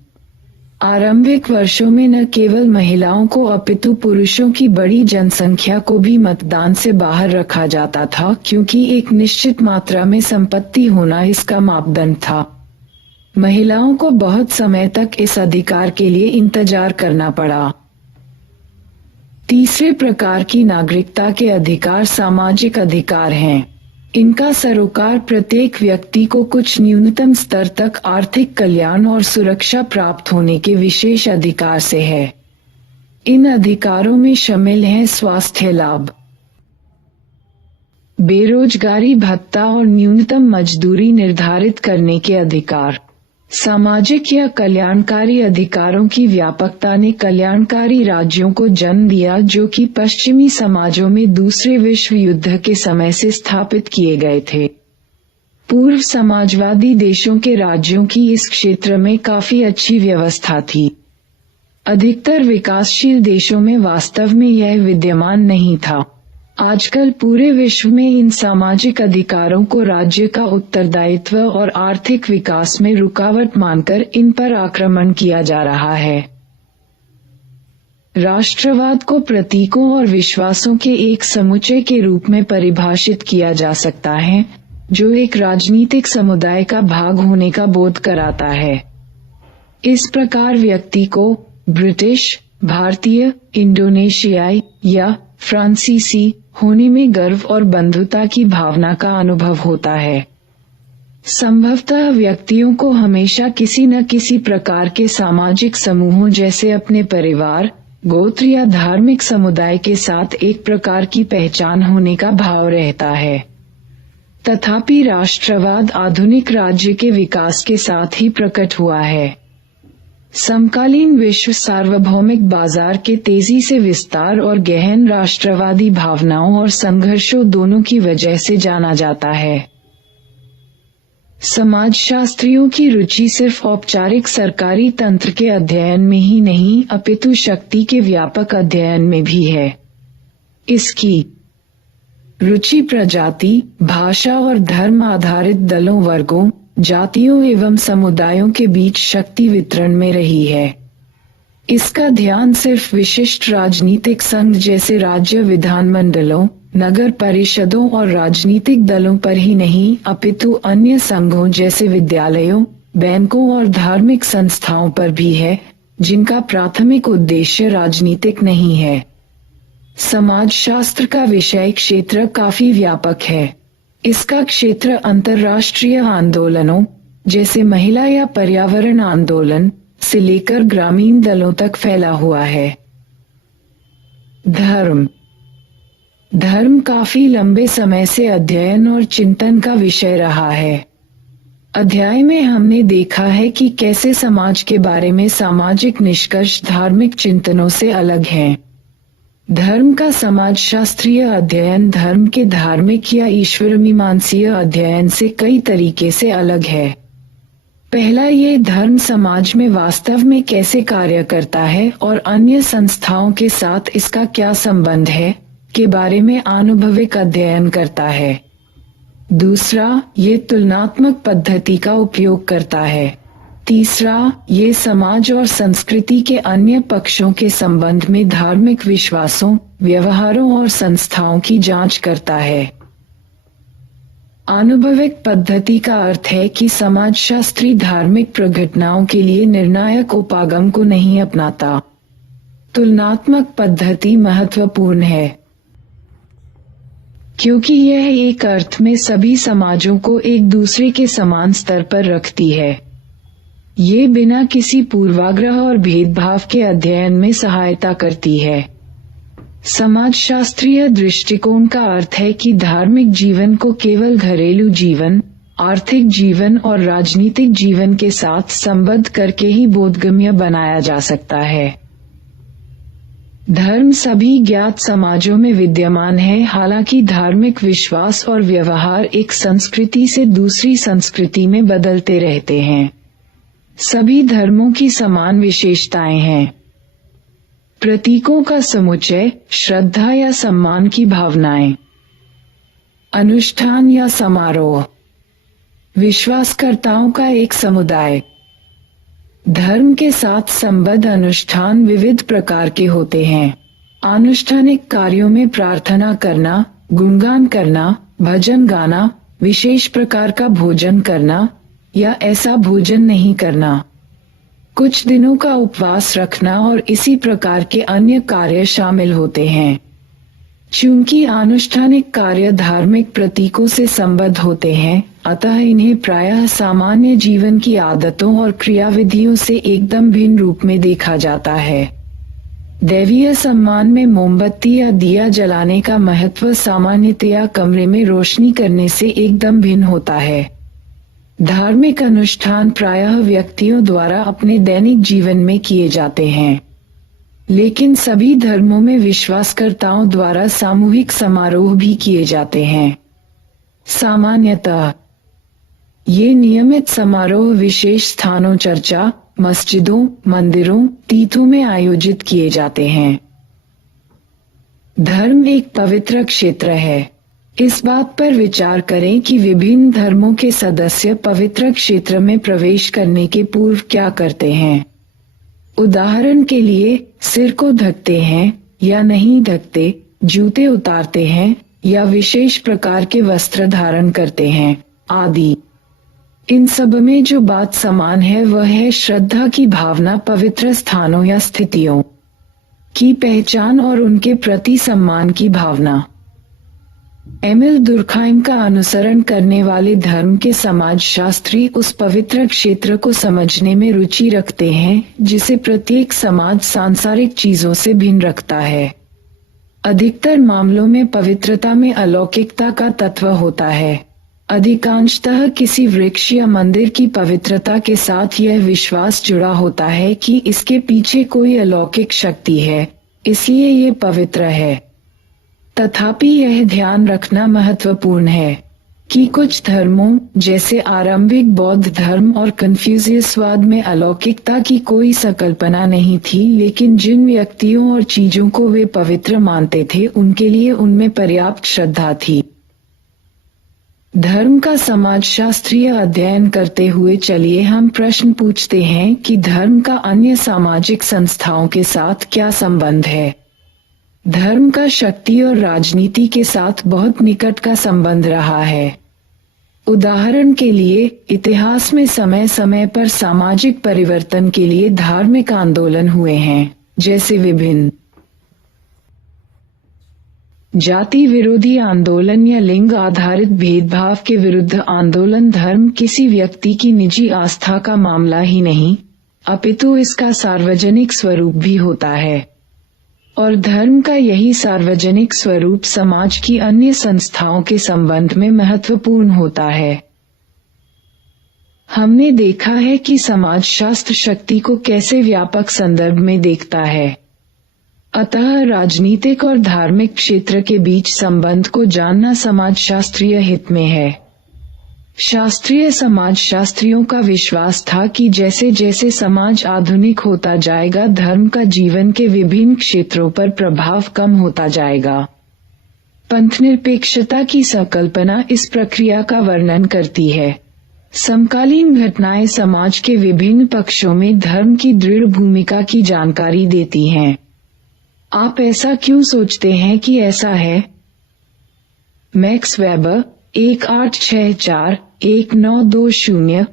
आरंभिक वर्षों में न केवल महिलाओं को अपितु पुरुषों की बड़ी जनसंख्या को भी मतदान से बाहर रखा जाता था, क्योंकि एक निश्चित मात्रा में संपत्ति होना इसका मापदंड था। महिलाओं को बहुत समय तक इस अधिकार के लिए इंतजार करना पड़ा। तीसरे प्रकार की नागरिकता के अधिकार सामाजिक अधिकार हैं। इनका सरोकार प्रत्येक व्यक्ति को कुछ न्यूनतम स्तर तक आर्थिक कल्याण और सुरक्षा प्राप्त होने के विशेष अधिकार से है। इन अधिकारों में शामिल हैं स्वास्थ्य लाभ, बेरोजगारी भत्ता और न्यूनतम मजदूरी निर्धारित करने के अधिकार। सामाजिक या कल्याणकारी अधिकारों की व्यापकता ने कल्याणकारी राज्यों को जन्म दिया, जो कि पश्चिमी समाजों में दूसरे विश्व युद्ध के समय से स्थापित किए गए थे। पूर्व समाजवादी देशों के राज्यों की इस क्षेत्र में काफी अच्छी व्यवस्था थी। अधिकतर विकासशील देशों में वास्तव में यह विद्यमान नहीं था। आजकल पूरे विश्व में इन सामाजिक अधिकारों को राज्य का उत्तरदायित्व और आर्थिक विकास में रुकावट मानकर इन पर आक्रमण किया जा रहा है। राष्ट्रवाद को प्रतीकों और विश्वासों के एक समुच्चय के रूप में परिभाषित किया जा सकता है, जो एक राजनीतिक समुदाय का भाग होने का बोध कराता है। इस प्रकार व्यक्ति को ब्रिटिश, भारतीय, इंडोनेशियाई या फ्रांसीसी होने में गर्व और बंधुता की भावना का अनुभव होता है। संभवतः व्यक्तियों को हमेशा किसी न किसी प्रकार के सामाजिक समूहों जैसे अपने परिवार, गोत्र या धार्मिक समुदाय के साथ एक प्रकार की पहचान होने का भाव रहता है। तथापि राष्ट्रवाद आधुनिक राज्य के विकास के साथ ही प्रकट हुआ है। समकालीन विश्व सार्वभौमिक बाजार के तेजी से विस्तार और गहन राष्ट्रवादी भावनाओं और संघर्षों दोनों की वजह से जाना जाता है। समाजशास्त्रियों की रुचि सिर्फ औपचारिक सरकारी तंत्र के अध्ययन में ही नहीं, अपितु शक्ति के व्यापक अध्ययन में भी है। इसकी रुचि प्रजाति, भाषा और धर्म आधारित दलों, वर्गों, जातियों एवं समुदायों के बीच शक्ति वितरण में रही है। इसका ध्यान सिर्फ विशिष्ट राजनीतिक संघ जैसे राज्य विधानमंडलों, नगर परिषदों और राजनीतिक दलों पर ही नहीं, अपितु अन्य संघों जैसे विद्यालयों, बैंकों और धार्मिक संस्थाओं पर भी है, जिनका प्राथमिक उद्देश्य राजनीतिक नहीं है। समाजशास्त्र का विषय क्षेत्र काफी व्यापक है। इसका क्षेत्र अंतर्राष्ट्रीय आंदोलनों जैसे महिला या पर्यावरण आंदोलन से लेकर ग्रामीण दलों तक फैला हुआ है। धर्म काफी लंबे समय से अध्ययन और चिंतन का विषय रहा है। अध्याय में हमने देखा है कि कैसे समाज के बारे में सामाजिक निष्कर्ष धार्मिक चिंतनों से अलग हैं। धर्म का समाजशास्त्रीय अध्ययन धर्म के धार्मिक या ईश्वरमीमांसीय अध्ययन से कई तरीके से अलग है। पहला, ये धर्म समाज में वास्तव में कैसे कार्य करता है और अन्य संस्थाओं के साथ इसका क्या संबंध है, के बारे में आनुभविक अध्ययन करता है। दूसरा, ये तुलनात्मक पद्धति का उपयोग करता है। तीसरा, ये समाज और संस्कृति के अन्य पक्षों के संबंध में धार्मिक विश्वासों, व्यवहारों और संस्थाओं की जांच करता है। आनुभविक पद्धति का अर्थ है कि समाजशास्त्री धार्मिक प्रघटनाओं के लिए निर्णायक उपागम को नहीं अपनाता। तुलनात्मक पद्धति महत्वपूर्ण है क्योंकि यह एक अर्थ में सभी समाजों को एक दूसरे के समान स्तर पर रखती है। ये बिना किसी पूर्वाग्रह और भेदभाव के अध्ययन में सहायता करती है। समाजशास्त्रीय दृष्टिकोण का अर्थ है कि धार्मिक जीवन को केवल घरेलू जीवन, आर्थिक जीवन और राजनीतिक जीवन के साथ संबद्ध करके ही बोधगम्य बनाया जा सकता है। धर्म सभी ज्ञात समाजों में विद्यमान है, हालांकि धार्मिक विश्वास और व्यवहार एक संस्कृति से दूसरी संस्कृति में बदलते रहते हैं। सभी धर्मों की समान विशेषताएं हैं। प्रतीकों का समुच्चय, श्रद्धा या सम्मान की भावनाएं, अनुष्ठान या समारोह, विश्वासकर्ताओं का एक समुदाय। धर्म के साथ संबद्ध अनुष्ठान विविध प्रकार के होते हैं। आनुष्ठानिक कार्यों में प्रार्थना करना, गुणगान करना, भजन गाना, विशेष प्रकार का भोजन करना या ऐसा भोजन नहीं करना, कुछ दिनों का उपवास रखना और इसी प्रकार के अन्य कार्य शामिल होते हैं। चूंकि आनुष्ठानिक कार्य धार्मिक प्रतीकों से संबद्ध होते हैं, अतः इन्हें प्रायः सामान्य जीवन की आदतों और क्रियाविधियों से एकदम भिन्न रूप में देखा जाता है। दैवीय सम्मान में मोमबत्ती या दिया जलाने का महत्व सामान्यतया कमरे में रोशनी करने से एकदम भिन्न होता है। धार्मिक अनुष्ठान प्रायः व्यक्तियों द्वारा अपने दैनिक जीवन में किए जाते हैं, लेकिन सभी धर्मों में विश्वासकर्ताओं द्वारा सामूहिक समारोह भी किए जाते हैं। सामान्यतः ये नियमित समारोह विशेष स्थानों, चर्चा, मस्जिदों, मंदिरों, तीर्थों में आयोजित किए जाते हैं। धर्म एक पवित्र क्षेत्र है। इस बात पर विचार करें कि विभिन्न धर्मों के सदस्य पवित्र क्षेत्र में प्रवेश करने के पूर्व क्या करते हैं। उदाहरण के लिए, सिर को ढकते हैं या नहीं ढकते, जूते उतारते हैं या विशेष प्रकार के वस्त्र धारण करते हैं, आदि। इन सब में जो बात समान है वह है श्रद्धा की भावना, पवित्र स्थानों या स्थितियों की पहचान और उनके प्रति सम्मान की भावना। एमिल दुर्खाइम का अनुसरण करने वाले धर्म के समाजशास्त्री उस पवित्र क्षेत्र को समझने में रुचि रखते हैं जिसे प्रत्येक समाज सांसारिक चीजों से भिन्न रखता है। अधिकतर मामलों में पवित्रता में अलौकिकता का तत्व होता है। अधिकांशतः किसी वृक्ष या मंदिर की पवित्रता के साथ यह विश्वास जुड़ा होता है कि इसके पीछे कोई अलौकिक शक्ति है, इसलिए ये पवित्र है। तथापि यह ध्यान रखना महत्वपूर्ण है कि कुछ धर्मों, जैसे आरंभिक बौद्ध धर्म और कन्फ्यूशियसवाद में अलौकिकता की कोई संकल्पना नहीं थी, लेकिन जिन व्यक्तियों और चीजों को वे पवित्र मानते थे उनके लिए उनमें पर्याप्त श्रद्धा थी। धर्म का समाजशास्त्रीय अध्ययन करते हुए चलिए हम प्रश्न पूछते हैं कि धर्म का अन्य सामाजिक संस्थाओं के साथ क्या संबंध है। धर्म का शक्ति और राजनीति के साथ बहुत निकट का संबंध रहा है। उदाहरण के लिए, इतिहास में समय समय पर सामाजिक परिवर्तन के लिए धार्मिक आंदोलन हुए हैं, जैसे विभिन्न जाति विरोधी आंदोलन या लिंग आधारित भेदभाव के विरुद्ध आंदोलन। धर्म किसी व्यक्ति की निजी आस्था का मामला ही नहीं, अपितु इसका सार्वजनिक स्वरूप भी होता है, और धर्म का यही सार्वजनिक स्वरूप समाज की अन्य संस्थाओं के संबंध में महत्वपूर्ण होता है। हमने देखा है कि समाजशास्त्र शक्ति को कैसे व्यापक संदर्भ में देखता है। अतः राजनीतिक और धार्मिक क्षेत्र के बीच संबंध को जानना समाजशास्त्रीय हित में है। शास्त्रीय समाजशास्त्रियों का विश्वास था कि जैसे जैसे समाज आधुनिक होता जाएगा, धर्म का जीवन के विभिन्न क्षेत्रों पर प्रभाव कम होता जाएगा। पंथनिरपेक्षता की संकल्पना इस प्रक्रिया का वर्णन करती है। समकालीन घटनाएं समाज के विभिन्न पक्षों में धर्म की दृढ़ भूमिका की जानकारी देती हैं। आप ऐसा क्यों सोचते हैं कि ऐसा है? मैक्स वेबर 1864-1920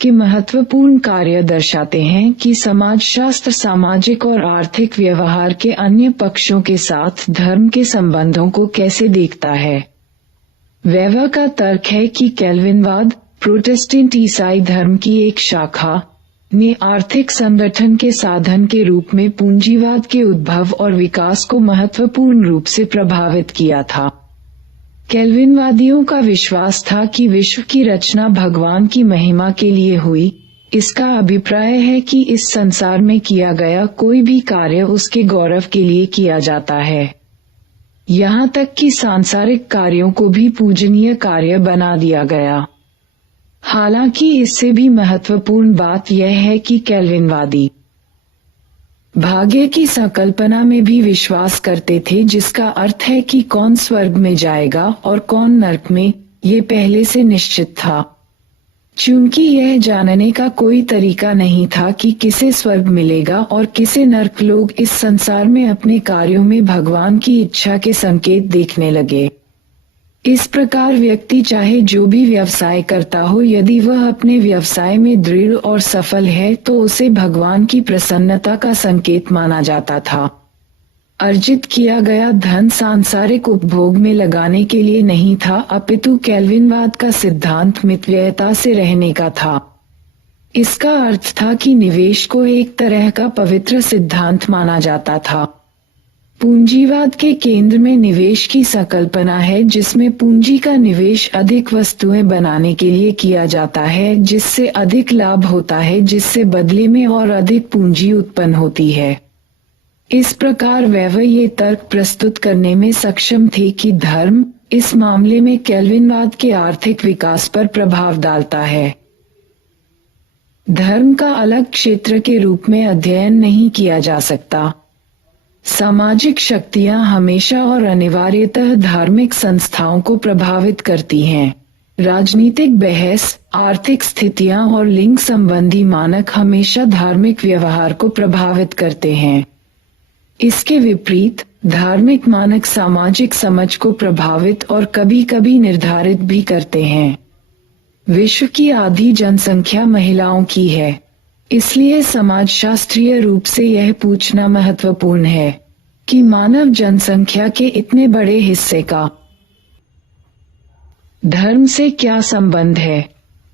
के महत्वपूर्ण कार्य दर्शाते हैं कि समाजशास्त्र सामाजिक और आर्थिक व्यवहार के अन्य पक्षों के साथ धर्म के संबंधों को कैसे देखता है। वेबर का तर्क है कि कैल्विनवाद, प्रोटेस्टेंट ईसाई धर्म की एक शाखा, ने आर्थिक संगठन के साधन के रूप में पूंजीवाद के उद्भव और विकास को महत्वपूर्ण रूप से प्रभावित किया था। कैल्विनवादियों का विश्वास था कि विश्व की रचना भगवान की महिमा के लिए हुई। इसका अभिप्राय है कि इस संसार में किया गया कोई भी कार्य उसके गौरव के लिए किया जाता है, यहाँ तक कि सांसारिक कार्यों को भी पूजनीय कार्य बना दिया गया। हालांकि इससे भी महत्वपूर्ण बात यह है कि कैल्विनवादी भाग्य की संकल्पना में भी विश्वास करते थे, जिसका अर्थ है कि कौन स्वर्ग में जाएगा और कौन नरक में, ये पहले से निश्चित था। चूंकि यह जानने का कोई तरीका नहीं था कि किसे स्वर्ग मिलेगा और किसे नरक, लोग इस संसार में अपने कार्यों में भगवान की इच्छा के संकेत देखने लगे। इस प्रकार व्यक्ति चाहे जो भी व्यवसाय करता हो, यदि वह अपने व्यवसाय में दृढ़ और सफल है तो उसे भगवान की प्रसन्नता का संकेत माना जाता था। अर्जित किया गया धन सांसारिक उपभोग में लगाने के लिए नहीं था, अपितु कैल्विनवाद का सिद्धांत मितव्ययता से रहने का था। इसका अर्थ था कि निवेश को एक तरह का पवित्र सिद्धांत माना जाता था। पूंजीवाद के केंद्र में निवेश की संकल्पना है, जिसमें पूंजी का निवेश अधिक वस्तुएं बनाने के लिए किया जाता है, जिससे अधिक लाभ होता है, जिससे बदले में और अधिक पूंजी उत्पन्न होती है। इस प्रकार वेबर ये तर्क प्रस्तुत करने में सक्षम थे कि धर्म इस मामले में कैल्विनवाद के आर्थिक विकास पर प्रभाव डालता है। धर्म का अलग क्षेत्र के रूप में अध्ययन नहीं किया जा सकता। सामाजिक शक्तियां हमेशा और अनिवार्यतः धार्मिक संस्थाओं को प्रभावित करती हैं। राजनीतिक बहस, आर्थिक स्थितियां और लिंग संबंधी मानक हमेशा धार्मिक व्यवहार को प्रभावित करते हैं। इसके विपरीत धार्मिक मानक सामाजिक समझ को प्रभावित और कभी-कभी निर्धारित भी करते हैं। विश्व की आधी जनसंख्या महिलाओं की है, इसलिए समाजशास्त्रीय रूप से यह पूछना महत्वपूर्ण है कि मानव जनसंख्या के इतने बड़े हिस्से का धर्म से क्या संबंध है।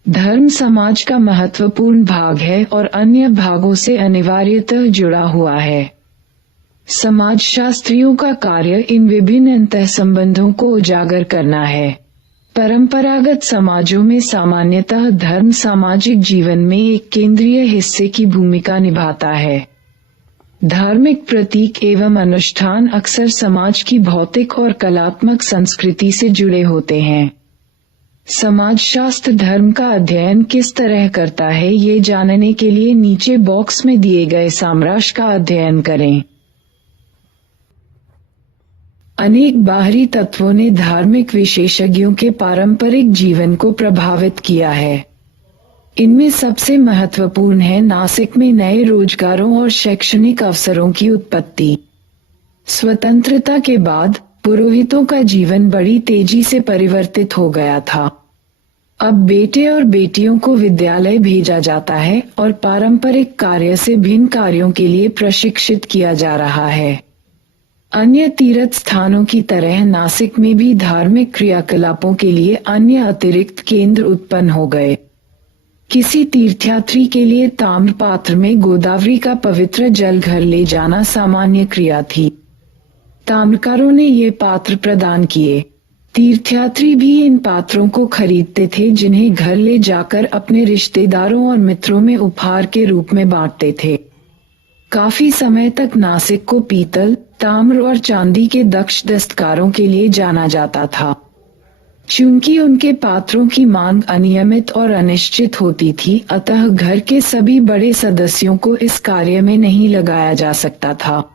धर्म समाज का महत्वपूर्ण भाग है और अन्य भागों से अनिवार्यतः जुड़ा हुआ है। समाजशास्त्रियों का कार्य इन विभिन्न अंतःसंबंधों को उजागर करना है। परंपरागत समाजों में सामान्यतः धर्म सामाजिक जीवन में एक केंद्रीय हिस्से की भूमिका निभाता है। धार्मिक प्रतीक एवं अनुष्ठान अक्सर समाज की भौतिक और कलात्मक संस्कृति से जुड़े होते हैं। समाजशास्त्र धर्म का अध्ययन किस तरह करता है, ये जानने के लिए नीचे बॉक्स में दिए गए सारांश का अध्ययन करें। अनेक बाहरी तत्वों ने धार्मिक विशेषज्ञों के पारंपरिक जीवन को प्रभावित किया है। इनमें सबसे महत्वपूर्ण है नासिक में नए रोजगारों और शैक्षणिक अवसरों की उत्पत्ति। स्वतंत्रता के बाद पुरोहितों का जीवन बड़ी तेजी से परिवर्तित हो गया था। अब बेटे और बेटियों को विद्यालय भेजा जाता है और पारंपरिक कार्य से भिन्न कार्यों के लिए प्रशिक्षित किया जा रहा है। अन्य तीर्थ स्थानों की तरह नासिक में भी धार्मिक क्रियाकलापों के लिए अन्य अतिरिक्त केंद्र उत्पन्न हो गए। किसी तीर्थयात्री के लिए ताम्र पात्र में गोदावरी का पवित्र जल घर ले जाना सामान्य क्रिया थी। ताम्रकारों ने ये पात्र प्रदान किए। तीर्थयात्री भी इन पात्रों को खरीदते थे, जिन्हें घर ले जाकर अपने रिश्तेदारों और मित्रों में उपहार के रूप में बांटते थे। काफी समय तक नासिक को पीतल, ताम्र और चांदी के दक्ष दस्तकारों के लिए जाना जाता था। चूंकि उनके पात्रों की मांग अनियमित और अनिश्चित होती थी, अतः घर के सभी बड़े सदस्यों को इस कार्य में नहीं लगाया जा सकता था।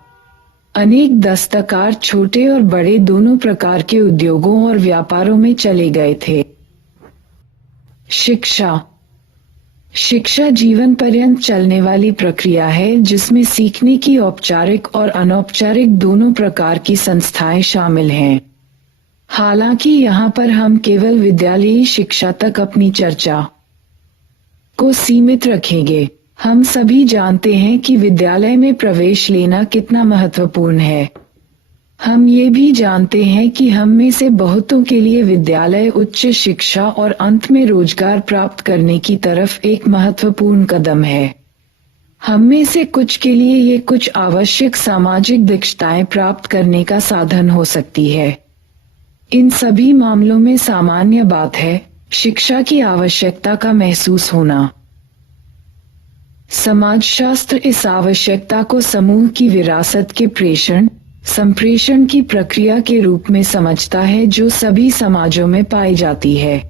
अनेक दस्तकार छोटे और बड़े दोनों प्रकार के उद्योगों और व्यापारों में चले गए थे। शिक्षा जीवन पर्यंत चलने वाली प्रक्रिया है जिसमें सीखने की औपचारिक और अनौपचारिक दोनों प्रकार की संस्थाएं शामिल हैं। हालांकि यहाँ पर हम केवल विद्यालयी शिक्षा तक अपनी चर्चा को सीमित रखेंगे। हम सभी जानते हैं कि विद्यालय में प्रवेश लेना कितना महत्वपूर्ण है। हम ये भी जानते हैं कि हम में से बहुतों के लिए विद्यालय उच्च शिक्षा और अंत में रोजगार प्राप्त करने की तरफ एक महत्वपूर्ण कदम है। हम में से कुछ के लिए ये कुछ आवश्यक सामाजिक दक्षताएं प्राप्त करने का साधन हो सकती है। इन सभी मामलों में सामान्य बात है शिक्षा की आवश्यकता का महसूस होना। समाजशास्त्र इस आवश्यकता को समूह की विरासत के संप्रेषण की प्रक्रिया के रूप में समझता है जो सभी समाजों में पाई जाती है।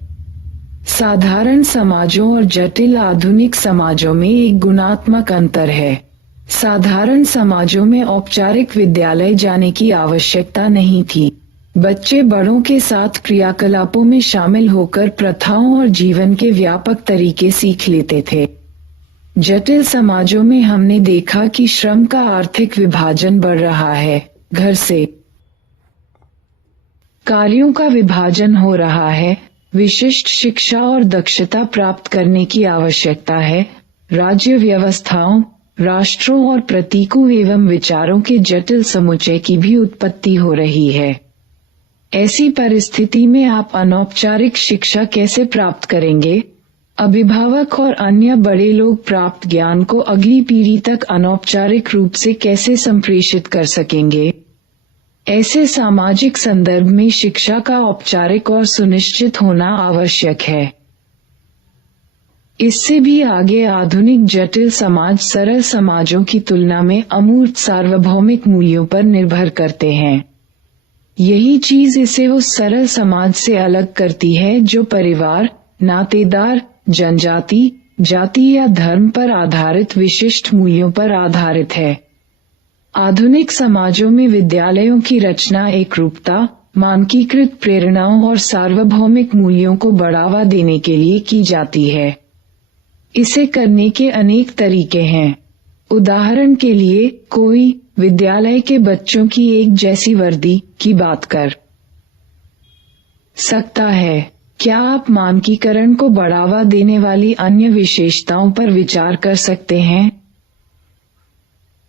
साधारण समाजों और जटिल आधुनिक समाजों में एक गुणात्मक अंतर है। साधारण समाजों में औपचारिक विद्यालय जाने की आवश्यकता नहीं थी। बच्चे बड़ों के साथ क्रियाकलापों में शामिल होकर प्रथाओं और जीवन के व्यापक तरीके सीख लेते थे। जटिल समाजों में हमने देखा कि श्रम का आर्थिक विभाजन बढ़ रहा है, घर से कार्यों का विभाजन हो रहा है, विशिष्ट शिक्षा और दक्षता प्राप्त करने की आवश्यकता है, राज्य व्यवस्थाओं, राष्ट्रों और प्रतीकों एवं विचारों के जटिल समुच्चय की भी उत्पत्ति हो रही है। ऐसी परिस्थिति में आप अनौपचारिक शिक्षा कैसे प्राप्त करेंगे? अभिभावक और अन्य बड़े लोग प्राप्त ज्ञान को अगली पीढ़ी तक अनौपचारिक रूप से कैसे संप्रेषित कर सकेंगे? ऐसे सामाजिक संदर्भ में शिक्षा का औपचारिक और सुनिश्चित होना आवश्यक है। इससे भी आगे आधुनिक जटिल समाज सरल समाजों की तुलना में अमूर्त सार्वभौमिक मूल्यों पर निर्भर करते हैं। यही चीज इसे उस सरल समाज से अलग करती है जो परिवार, नातेदार, जनजाति, जाति या धर्म पर आधारित विशिष्ट मूल्यों पर आधारित है। आधुनिक समाजों में विद्यालयों की रचना एकरूपता, मानकीकृत प्रेरणाओं और सार्वभौमिक मूल्यों को बढ़ावा देने के लिए की जाती है। इसे करने के अनेक तरीके हैं। उदाहरण के लिए, कोई विद्यालय के बच्चों की एक जैसी वर्दी की बात कर सकता है। क्या आप मानकीकरण को बढ़ावा देने वाली अन्य विशेषताओं पर विचार कर सकते हैं?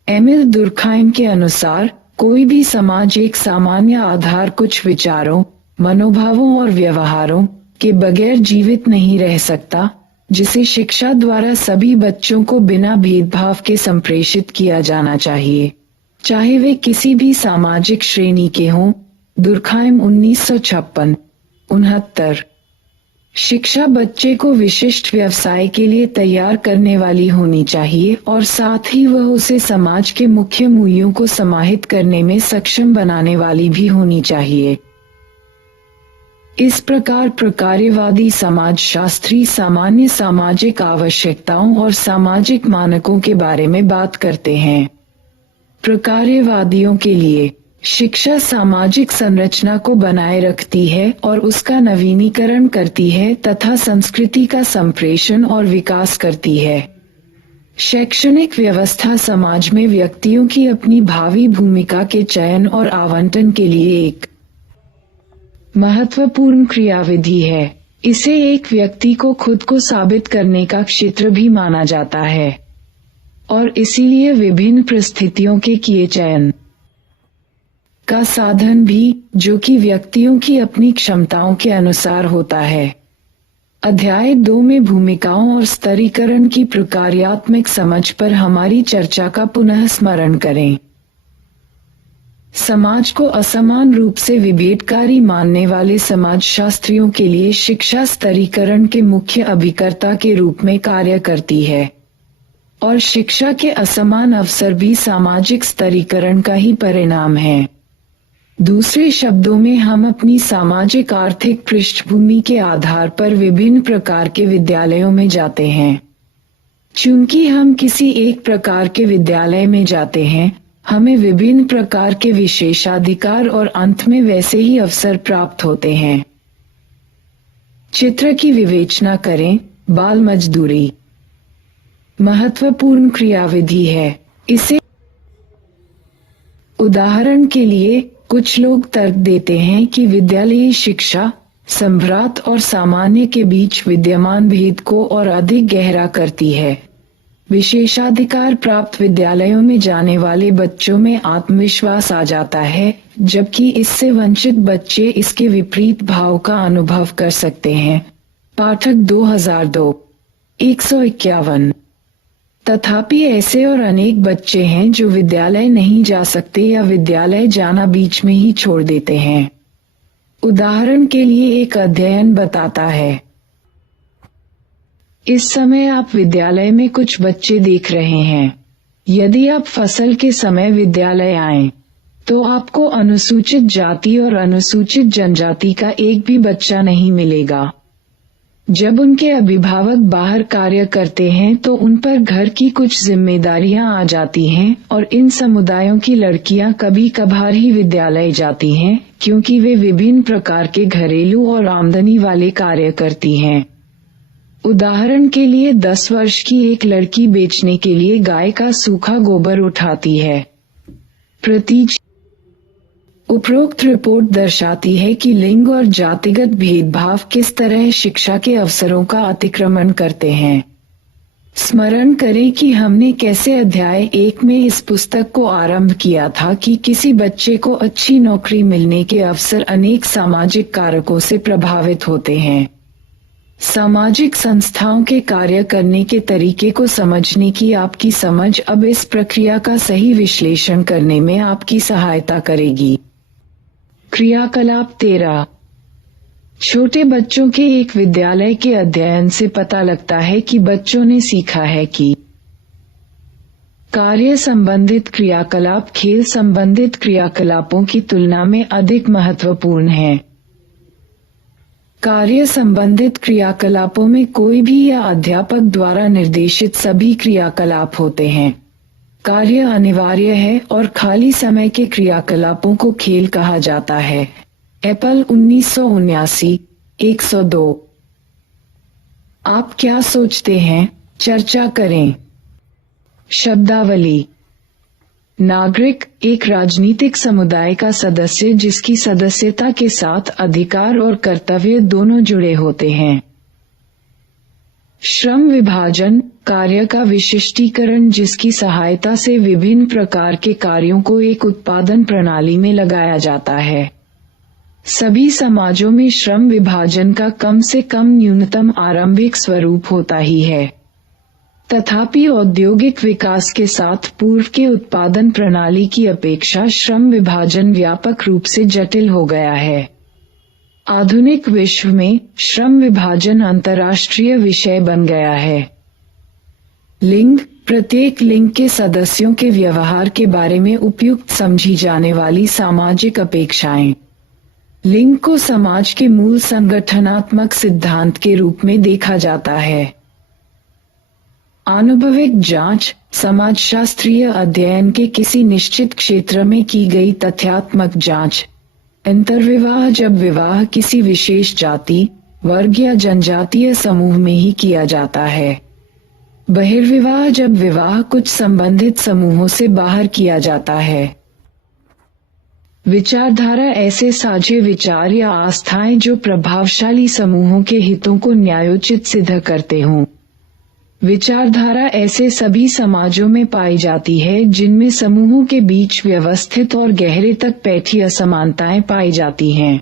एमिल दुर्खाइम के अनुसार कोई भी समाज एक सामान्य आधार कुछ विचारों, मनोभावों और व्यवहारों के बगैर जीवित नहीं रह सकता, जिसे शिक्षा द्वारा सभी बच्चों को बिना भेदभाव के संप्रेषित किया जाना चाहिए, चाहे वे किसी भी सामाजिक श्रेणी के हों। दुर्खाइम 1956-69। शिक्षा बच्चे को विशिष्ट व्यवसाय के लिए तैयार करने वाली होनी चाहिए और साथ ही वह उसे समाज के मुख्य मूल्यों को समाहित करने में सक्षम बनाने वाली भी होनी चाहिए। इस प्रकार प्रकार्यवादी समाजशास्त्री सामान्य सामाजिक आवश्यकताओं और सामाजिक मानकों के बारे में बात करते हैं। प्रकार्यवादियों के लिए शिक्षा सामाजिक संरचना को बनाए रखती है और उसका नवीनीकरण करती है तथा संस्कृति का संप्रेषण और विकास करती है। शैक्षणिक व्यवस्था समाज में व्यक्तियों की अपनी भावी भूमिका के चयन और आवंटन के लिए एक महत्वपूर्ण क्रियाविधि है। इसे एक व्यक्ति को खुद को साबित करने का क्षेत्र भी माना जाता है और इसीलिए विभिन्न परिस्थितियों के किए चयन का साधन भी, जो कि व्यक्तियों की अपनी क्षमताओं के अनुसार होता है। अध्याय 2 में भूमिकाओं और स्तरीकरण की प्रकार्यात्मक समझ पर हमारी चर्चा का पुनः स्मरण करें। समाज को असमान रूप से विभेदकारी मानने वाले समाजशास्त्रियों के लिए शिक्षा स्तरीकरण के मुख्य अभिकर्ता के रूप में कार्य करती है और शिक्षा के असमान अवसर भी सामाजिक स्तरीकरण का ही परिणाम है। दूसरे शब्दों में हम अपनी सामाजिक आर्थिक पृष्ठभूमि के आधार पर विभिन्न प्रकार के विद्यालयों में जाते हैं। चूंकि हम किसी एक प्रकार के विद्यालय में जाते हैं, हमें विभिन्न प्रकार के विशेषाधिकार और अंत में वैसे ही अवसर प्राप्त होते हैं। चित्र की विवेचना करें। बाल मजदूरी महत्वपूर्ण क्रियाविधि है। इसे उदाहरण के लिए कुछ लोग तर्क देते हैं कि विद्यालयी शिक्षा संभ्रात और सामान्य के बीच विद्यमान भेद को और अधिक गहरा करती है। विशेषाधिकार प्राप्त विद्यालयों में जाने वाले बच्चों में आत्मविश्वास आ जाता है, जबकि इससे वंचित बच्चे इसके विपरीत भाव का अनुभव कर सकते हैं। पाठक 2002 151। तथापि ऐसे और अनेक बच्चे हैं जो विद्यालय नहीं जा सकते या विद्यालय जाना बीच में ही छोड़ देते हैं। उदाहरण के लिए एक अध्ययन बताता है, इस समय आप विद्यालय में कुछ बच्चे देख रहे हैं। यदि आप फसल के समय विद्यालय आएं, तो आपको अनुसूचित जाति और अनुसूचित जनजाति का एक भी बच्चा नहीं मिलेगा। जब उनके अभिभावक बाहर कार्य करते हैं तो उन पर घर की कुछ जिम्मेदारियां आ जाती हैं और इन समुदायों की लड़कियां कभी कभार ही विद्यालय जाती हैं, क्योंकि वे विभिन्न प्रकार के घरेलू और आमदनी वाले कार्य करती हैं। उदाहरण के लिए 10 वर्ष की एक लड़की बेचने के लिए गाय का सूखा गोबर उठाती है। प्रतीच उपरोक्त रिपोर्ट दर्शाती है कि लिंग और जातिगत भेदभाव किस तरह शिक्षा के अवसरों का अतिक्रमण करते हैं। स्मरण करें कि हमने कैसे अध्याय 1 में इस पुस्तक को आरंभ किया था कि किसी बच्चे को अच्छी नौकरी मिलने के अवसर अनेक सामाजिक कारकों से प्रभावित होते हैं। सामाजिक संस्थाओं के कार्य करने के तरीके को समझने की आपकी समझ अब इस प्रक्रिया का सही विश्लेषण करने में आपकी सहायता करेगी। क्रियाकलाप 13। छोटे बच्चों के एक विद्यालय के अध्ययन से पता लगता है कि बच्चों ने सीखा है कि कार्य संबंधित क्रियाकलाप खेल संबंधित क्रियाकलापों की तुलना में अधिक महत्वपूर्ण है। कार्य संबंधित क्रियाकलापों में कोई भी या अध्यापक द्वारा निर्देशित सभी क्रियाकलाप होते हैं। कार्य अनिवार्य है और खाली समय के क्रियाकलापों को खेल कहा जाता है। एप्पल 1979 102। आप क्या सोचते हैं? चर्चा करें। शब्दावली। नागरिक एक राजनीतिक समुदाय का सदस्य जिसकी सदस्यता के साथ अधिकार और कर्तव्य दोनों जुड़े होते हैं। श्रम विभाजन कार्य का विशिष्टीकरण जिसकी सहायता से विभिन्न प्रकार के कार्यों को एक उत्पादन प्रणाली में लगाया जाता है। सभी समाजों में श्रम विभाजन का कम से कम न्यूनतम आरंभिक स्वरूप होता ही है। तथापि औद्योगिक विकास के साथ पूर्व के उत्पादन प्रणाली की अपेक्षा श्रम विभाजन व्यापक रूप से जटिल हो गया है। आधुनिक विश्व में श्रम विभाजन अंतर्राष्ट्रीय विषय बन गया है। लिंग प्रत्येक लिंग के सदस्यों के व्यवहार के बारे में उपयुक्त समझी जाने वाली सामाजिक अपेक्षाएं। लिंग को समाज के मूल संगठनात्मक सिद्धांत के रूप में देखा जाता है। आनुभविक जांच समाजशास्त्रीय अध्ययन के किसी निश्चित क्षेत्र में की गई तथ्यात्मक जांच। अंतर्विवाह जब विवाह किसी विशेष जाति, वर्ग या जनजातीय समूह में ही किया जाता है। बहिर्विवाह जब विवाह कुछ संबंधित समूहों से बाहर किया जाता है। विचारधारा ऐसे साझे विचार या आस्थाएं जो प्रभावशाली समूहों के हितों को न्यायोचित सिद्ध करते हों। विचारधारा ऐसे सभी समाजों में पाई जाती है जिनमें समूहों के बीच व्यवस्थित और गहरे तक पैठी असमानताएं पाई जाती हैं।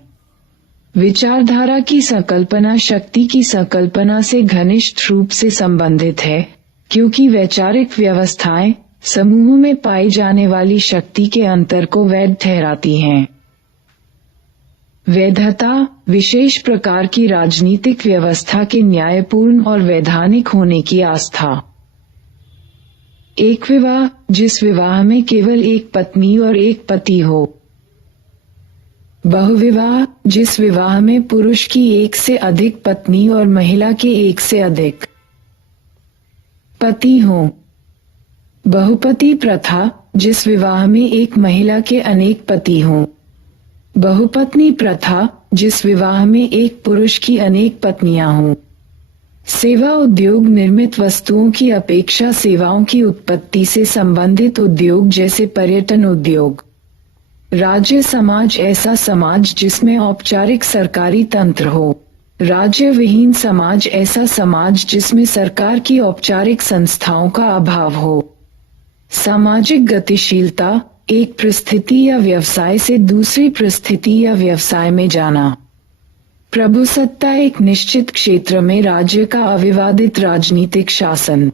विचारधारा की संकल्पना शक्ति की संकल्पना से घनिष्ठ रूप से संबंधित है, क्योंकि वैचारिक व्यवस्थाएं समूहों में पाई जाने वाली शक्ति के अंतर को वैध ठहराती हैं। वैधता विशेष प्रकार की राजनीतिक व्यवस्था के न्यायपूर्ण और वैधानिक होने की आस्था। एक विवाह जिस विवाह में केवल एक पत्नी और एक पति हो। बहुविवाह जिस विवाह में पुरुष की एक से अधिक पत्नी और महिला के एक से अधिक पति हो। बहुपति प्रथा जिस विवाह में एक महिला के अनेक पति हों। बहुपत्नी प्रथा, जिस विवाह में एक पुरुष की अनेक पत्नियां हों। सेवा उद्योग, निर्मित वस्तुओं की अपेक्षा सेवाओं की उत्पत्ति से संबंधित उद्योग जैसे पर्यटन उद्योग। राज्य समाज, ऐसा समाज जिसमें औपचारिक सरकारी तंत्र हो। राज्य विहीन समाज, ऐसा समाज जिसमें सरकार की औपचारिक संस्थाओं का अभाव हो। सामाजिक गतिशीलता, एक परिस्थिति या व्यवसाय से दूसरी परिस्थिति या व्यवसाय में जाना। प्रभुसत्ता, एक निश्चित क्षेत्र में राज्य का अविवादित राजनीतिक शासन।